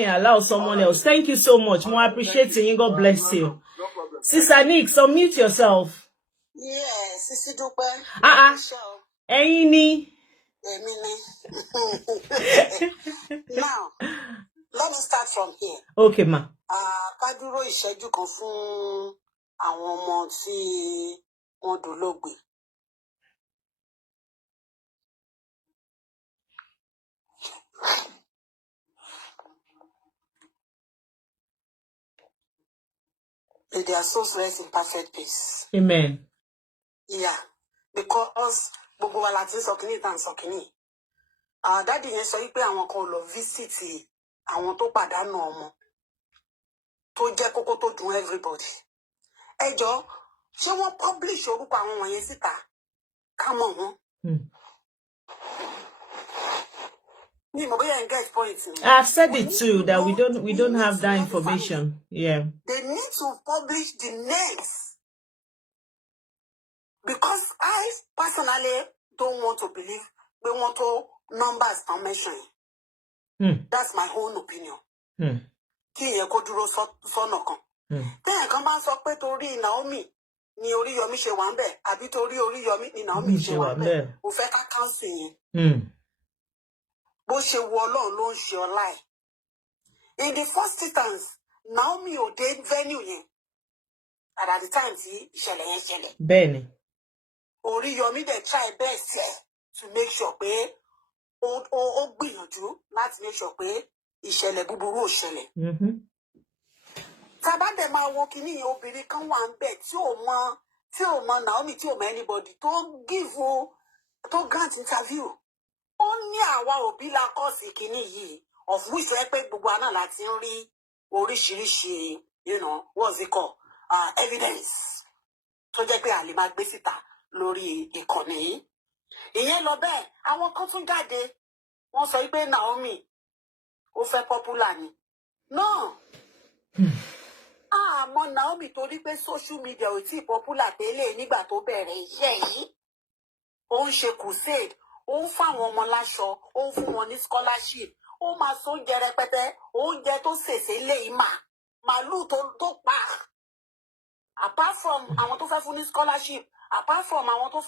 allow someone else. Thank you so much. More appreciating you. God bless you. No problem. Sister Nick, unmute yourself. Yes, Sisi Dupe. Ẹ̀yin Now, let me start from here. Okay, ma. Ká dúró ìṣẹ́jú kan fún àwọn ọmọ tí wọ́n dolóògbé. May their souls rest in perfect peace. Amen. Yeah, because gbogbo wa láti sọ kíní tàn sọ kíní. Daddy yẹn sọ wípé àwọn kan lọ visit àwọn tó pàdánù ọmọ tó jẹ́ kókó tó dùn everybody. Ẹ jọ̀ọ́, ṣé wọ́n publish orúkọ àwọn wọ̀nyẹn síta? Ká mọ̀ wọ́n. I've said it too that we don't have that information. Yeah. They need to publish the names. Because I personally don't want to believe we want to numbers are mentioning. That's my own opinion. Kí yẹn kó dúró sọ́nà kan. Téèyàn kan bá ń sọ pé torí Naomi ni Oriyomi ṣe wà ńbẹ̀ àbí torí Oriyomi ni Naomi ṣe wà ńbẹ̀. Ó fẹ́ ká cancel yẹn. Bó ṣe wọ Ọlọ́run ló ń ṣe ọlá ẹ̀. In the first instance, Naomi ò dé venue yẹn. And at the time tí ìṣẹ̀lẹ̀ yẹn ṣẹlẹ̀. Bẹ́ẹ̀ni. Oriyomi dẹ̀ try best to make sure pé ó gbìyànjú láti make sure pé ìṣẹ̀lẹ̀ búburú ò ṣẹlẹ̀. Tá bá dẹ̀ máa wo kíní obìnrin kan wà ńbẹ̀ tí ò mọ Naomi tí ò mọ anybody tó grant interview. Ó ní àwa òbí la kọ́ sí kíní yìí of which ẹ pé gbogbo àná láti ń rí oríṣiríṣi what's it called evidence tó jẹ́ pé a lè máa gbé síta lórí ìkànnì yìí. Ìyẹn lọ bẹ́ẹ̀ àwọn kan tún jáde wọ́n sọ pé Naomi ó fẹ́ popular ni. No. Àmọ́ Naomi torí pé social media ò tí popular tẹ́lẹ̀ nígbà tó bẹ̀rẹ̀ iṣẹ́ yìí. Ó ń ṣe crusade, ó ń fáwọn ọmọ láṣọ, ó ń fún wọn ní scholarship, ó máa so oúnjẹ rẹpẹtẹ, oúnjẹ tó sèse lé ìmà, màálù tó pa. Apart from àwọn tó fẹ́ fún ní scholarship, apart from àwọn tó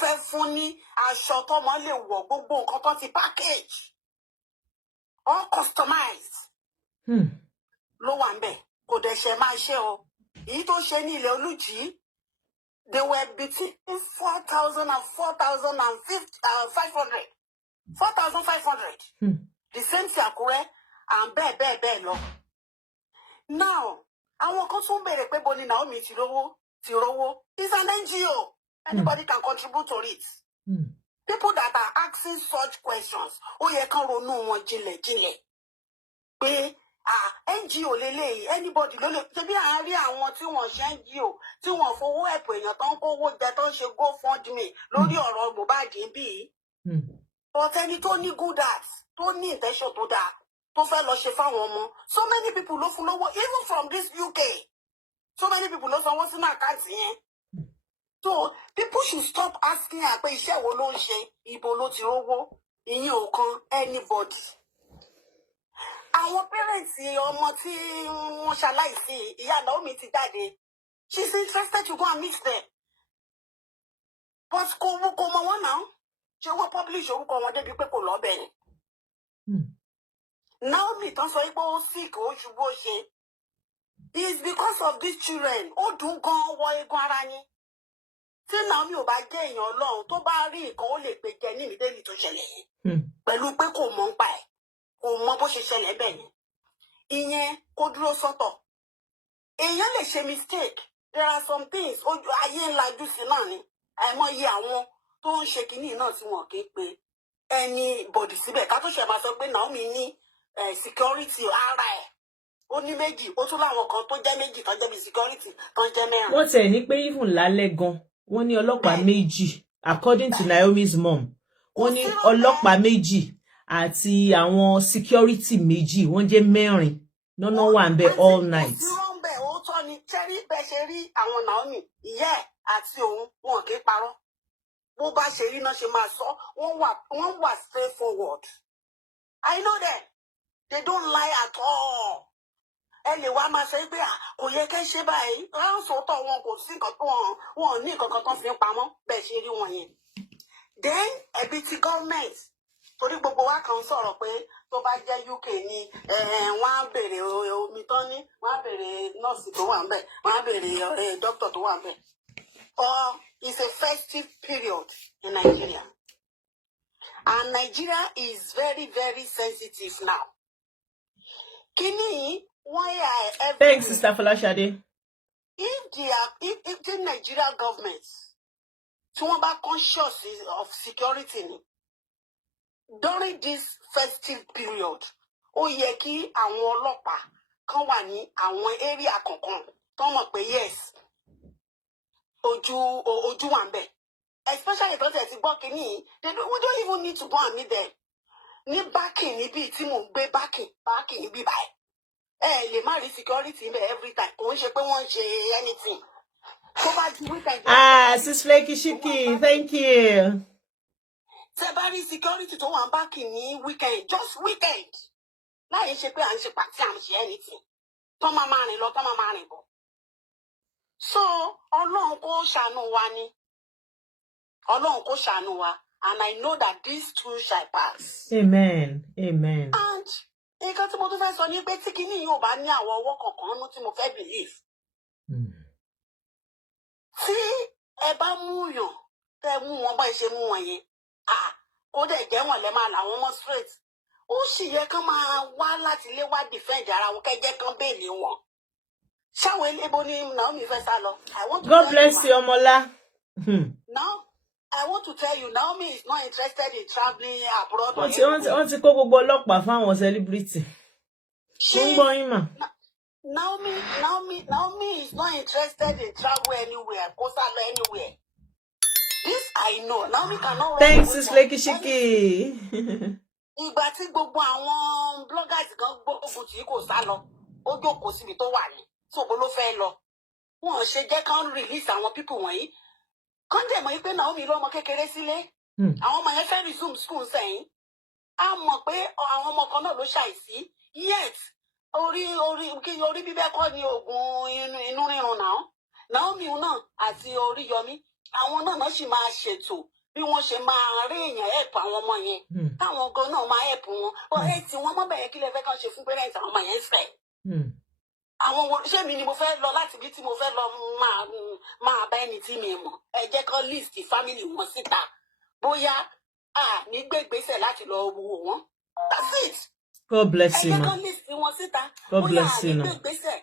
fẹ́ fún ní aṣọ tọ́mọ lè wọ̀ gbogbo nǹkan tó ti package. All customized. Ló wà ńbẹ̀. Kò dẹ̀ ṣe máa ṣe o. Èyí tó ṣe ní ilẹ̀ Olújì, they were between 4,000 and 4,500. 4,500. The same thing Àkúrẹ́ and bẹ́ẹ̀ lọ. Now, àwọn kan tún béèrè pé bo ni Naomi ti rówó. It's an NGO. Anybody can contribute to it. People that are asking such questions, ó yẹ kán ronú wọn jinlẹ̀. Pé NGO lélẹ́yìí, anybody ló lè ṣe bí àárín àwọn tí wọ́n ṣe NGO tí wọ́n fowó ẹ̀pọ̀ èèyàn tó ń kówó jẹ tó ń ṣe GoFundMe lórí ọ̀rọ̀ Mohbad bí. But ẹni tó ní good heart, tó ní intention tó dáa, tó fẹ́ lọ ṣe fáwọn ọmọ. So many people ló fún lówó, even from this UK. So many people ló sanwó sínú àkáǹtì yẹn. So people should stop asking pé iṣẹ́ wo ló ń ṣe, ibo ló ti rówó, ìyẹn ò kan anybody. Àwọn parents ọmọ tí wọ́n ṣaláìsí, ìyá Naomi ti jáde. She's interested to go and meet them. But kò mọ wọn náà. Ṣé wọ́n publish orúkọ wọn débi pé kò lọ bẹ̀rẹ̀? Naomi tán sọ pé ó sick ó ṣubú ó ṣe. It's because of these children. Ó dùn gan wọ egun ara yín. Tí Naomi ò bá jẹ́ èèyàn Ọlọ́run tó bá rí nǹkan ó lè pe jẹ ní ìdílé tó ṣẹlẹ̀ yẹn. Pẹ̀lú pé kò mọ̀ ń pa ẹ̀. Kò mọ bó ṣe ṣẹlẹ̀ bẹ́ẹ̀ ni. Ìyẹn kó dúró sọ́tọ̀. Èèyàn lè ṣe mistake. There are some things ojú ayé ńlá jù sí náà ni. Àìmọye àwọn tó ń ṣe kínní náà tí wọn kì í pe anybody síbẹ̀. Ká tó ṣe máa sọ pé Naomi ní security ara ẹ̀. Ó ní méjì, ó tún láwọn kan tó jẹ́ méjì tó jẹ́ bí security tó jẹ́ mẹ́rin. Wọ́n tẹ̀ ní pé even lálẹ́ gan, wọ́n ní ọlọ́pàá méjì, according to Naomi's mom. Wọ́n ní ọlọ́pàá méjì àti àwọn security méjì, wọ́n jẹ́ mẹ́rin. Nọ́nà wà ń bẹ all night. Wọ́n ń bẹ̀ ó tọ́ ni, ṣẹ́rí bẹ́ẹ̀ ṣe rí àwọn Naomi, ìyá ẹ̀ àti òun, wọn kì í parọ́. Bó bá ṣe rí náà ṣe máa sọ, wọ́n wà straightforward. I know them. They don't lie at all. Ẹ lè wá máa ṣe pé kò yẹ kẹ́ ṣe báyìí. Ránṣọ́tọ̀ wọn kò sí nǹkan tó wọn ní nǹkan kan tó fi ń pamọ́ bẹ́ẹ̀ ṣe rí wọn yẹn. Then ẹ̀bi ti government. Torí gbogbo wa kan sọ̀rọ̀ pé tó bá jẹ́ UK ni wọ́n á bèrè omi tán ní, wọ́n á bèrè nọ́ọ̀sì tó wà ń bẹ̀, wọ́n á bèrè dókítà tó wà ń bẹ̀. It's a festive period in Nigeria. And Nigeria is very, very sensitive now. Kíní why are everywhere? Thanks, Sister Falashade. If the Nigerian government, someone back conscious of security during this festive period, ó yẹ kí àwọn ọlọ́pàá kan wà ní àwọn area kankan tó mọ̀ pé yes, ojú wà ńbẹ̀. Especially because it's we don't even need to go and meet them. Ní backing níbi tí mò ń gbé backing níbi báyìí. Lè má rí security every time. Kò ń ṣe pé wọ́n ń ṣe anything. Sis Flaky Shiki, thank you. Tẹ́ bá rí security tó wà backing ní weekend, just weekend. Láì ṣe pé à ń ṣe pàtí à ń ṣe anything. Tó máa máa rìn lọ, tó máa máa rìn bọ̀. So, Ọlọ́run kó ṣàánú wa ni. Ọlọ́run kó ṣàánú wa. And I know that these too shall pass. Amen. Amen. And nǹkan tí mo tún fẹ́ sọ ní pé tí kinní yóò bá ní àwọn ọwọ́ kankan nú tí mo fẹ́ believe. Tí ẹ bá mú yàn, tẹ́ mú wọn bá ṣe mú wọn yẹn. Kó dẹ̀ jẹ́ wọn lẹ́ máa làwọn mọ́ straight. Ó sì yẹ kán máa wá láti ilé wá defend ara wọn kẹ́jẹ́ kán béèlì wọn. Ṣáwọn elébo ní Naomi fẹ́ sá lọ. God bless you, Omola. Now, I want to tell you, Naomi is not interested in traveling abroad. Wọ́n ti kó gbogbo ọlọ́pàá fáwọn celebrity. Naomi is not interested in travel anywhere. Go salo anywhere. This I know. Naomi cannot. Thanks, Sis Flaky Shiki. Ìgbà tí gbogbo àwọn bloggers kan gbógun tí kò sá lọ, ó jókòó síbi tó wà ní. So bó ló fẹ́ lọ. Wọ́n ṣe jẹ́ kán release àwọn people wọ̀nyí. Kán dẹ̀ mọ̀ pé Naomi lọ́mọ kékeré sílé. Àwọn ọmọ yẹn fẹ́ resume school sẹ́yìn. A mọ̀ pé àwọn ọmọ kan náà ló ṣàìsí. Yet, orí bíbẹ́ kọ́ ni oògùn inú rírun náà. Naomi náà àti Oriyomi, àwọn náà sì máa ṣètò bí wọ́n ṣe máa rí èèyàn help àwọn ọmọ yẹn. Káwọn gan náà máa help wọn. Tí wọ́n mọ̀ bẹ̀yẹn kí lè fẹ́ kán ṣe fún parents àwọn ọmọ yẹn fẹ́. Àwọn ṣé mi ni mo fẹ́ lọ láti bí tí mo fẹ́ lọ máa bá ẹni tí mi mọ̀. Ẹ jẹ́ kán list family wọn síta. Bóyá ní gbégbèsè láti lọ wo wọn. That's it. God bless you, ma. Ẹ jẹ́ ma. kán list wọn síta. God bless you, ma. Bóyá ní gbégbèsè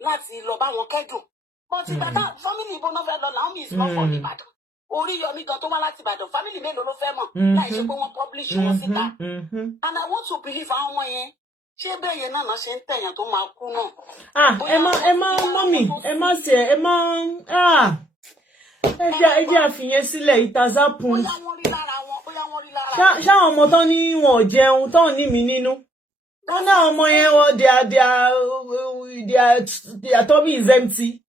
láti lọ bá wọn kẹ́dùn. But ìgbà family ibo náà fẹ́ lọ Naomi is not from Ìbàdàn. Oriyomi gan tó wá láti Ìbàdàn family mélòó ló fẹ́ mọ̀. Láì ṣe pé wọ́n publish wọn síta. And I want to believe àwọn ọmọ yẹn. Ṣé bẹ́ẹ̀ yẹn náà ṣe ń tẹ̀yàn tó máa kú náà? Ẹ jẹ́ àfihàn sílẹ̀ it has happened. Ṣáwọn ọmọ tán ní wọn ò jẹun tán ní mi nínú. Wọ́n náà ọmọ yẹn their tummy is empty.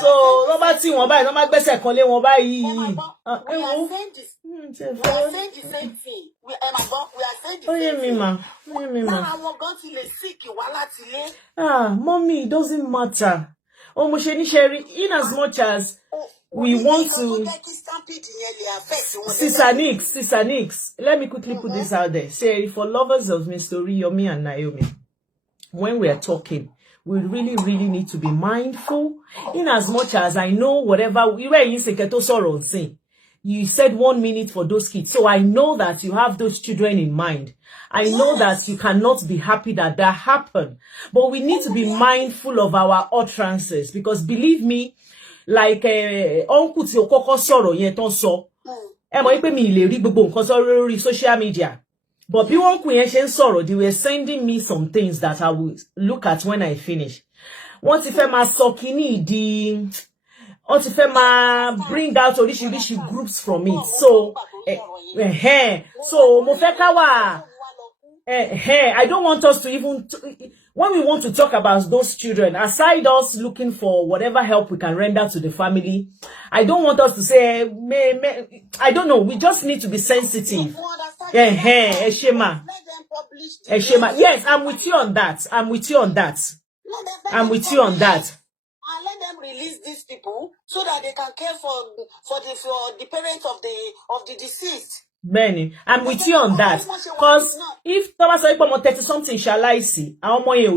So wọ́n bá tí wọ́n báyìí, wọ́n bá gbẹ́sẹ̀ kan lé wọn báyìí. We are saying the same thing. We are saying the same thing. Now àwọn gan ti lè sick wá láti ilé. Mommy, it doesn't matter. Mo ṣe ní ṣe in as much as we want to. Sister Nix, let me quickly put this out there. Say, for lovers of Mr. Oriyomi and Naomi, when we are talking, we really need to be mindful. In as much as I know whatever we were in Seketo Sorrow saying, you said 1 minute for those kids. So I know that you have those children in mind. I know that you cannot be happy that happened. But we need to be mindful of our utterances. Because believe me, like uncle tí ó kọ́kọ́ sọ̀rọ̀ yẹn tán sọ. Ẹ mọ̀ pé mi lè rí gbogbo nǹkan sórí social media. But bí uncle yẹn ṣe ń sọ̀rọ̀, they were sending me some things that I will look at when I finish. Wọ́n ti fẹ́ máa sọ kíní ìdí. Wọ́n ti fẹ́ máa bring out oríṣiríṣi groups from it. So mo fẹ́ ká wà. I don't want us to even, when we want to talk about those children, aside us looking for whatever help we can render to the family, I don't want us to say, I don't know, we just need to be sensitive. Eshema. Yes, I'm with you on that. I'm with you on that. And let them release these people so that they can care for the parents of the deceased. Benny, I'm with you on that. Because if Thomas say pomo 30 something shall I see, àwọn ọmọ yẹn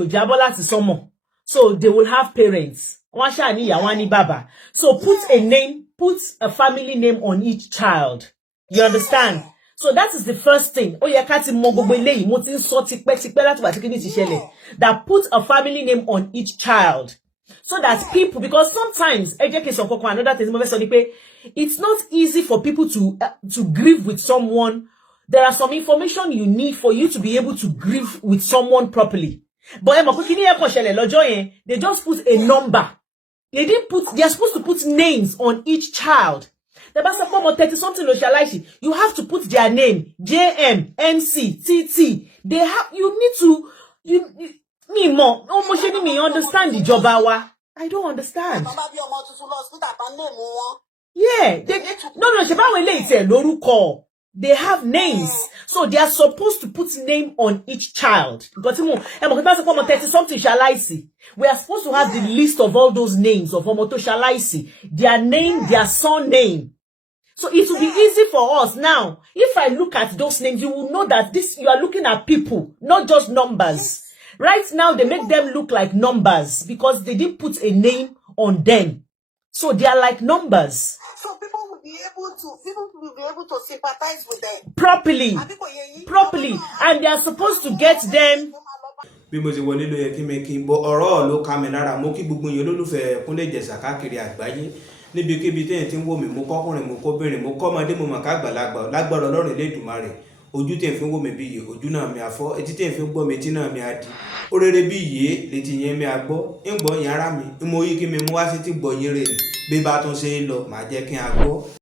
ò jábọ́ láti sánmọ̀. So they will have parents. Wọ́n ṣá ní ìyá, wọ́n ní bàbá. So put a family name on each child. You understand? So that is the first thing. Ó yẹ ká ti mọ gbogbo eléyìí, mo ti ń sọ tipẹ́ láti wá tí kíní ti ṣẹlẹ̀. That put a family name on each child. So that people, because sometimes, another thing, it's not easy for people to grieve with someone. There are some information you need for you to be able to grieve with someone properly. But they just put a number. They are supposed to put names on each child. You have to put their name, JM, MC, TT. Me understand the job hour. I don't understand. Yeah, they have names. So they are supposed to put name on each child. We are supposed to have the list of all those names of their name, their surname. So it will be easy for us. Now, if I look at those names, you will know that you are looking at people, not just numbers. Right now, they make them look like numbers because they didn't put a name on them. So they are like numbers. So people will be able to sympathize with them properly. And they are supposed to get them. Bí mo ṣe wọlé ló yẹ kí mi kí bọ ọ̀rọ̀ ló ká mi lára mo kí gbogbo yín olólùfẹ́ Kúnlé Ìjẹ̀ṣà káàkiri àgbáyé níbikíbi tẹ́yin tí ń wò mí mo kọ́kùnrin mo kóbìnrin mo kọ́mọdé mo mọ̀ ká àgbàlagbà lágbára Ọlọ́run Elédùmarè ojú tẹ́yin fi ń wò mí bí iye ojú náà mi àfọ́ etí tẹ́yin fi ń gbọ́ mi etí náà mi àdí orere bí iye létí yẹn mi àgbọ́ ń gbọ́ yín ara mi mo yí kí mi mú wá sí ti gbọ́ yín rè bí bá tún ṣe lọ màá jẹ́ kí n àgbọ́.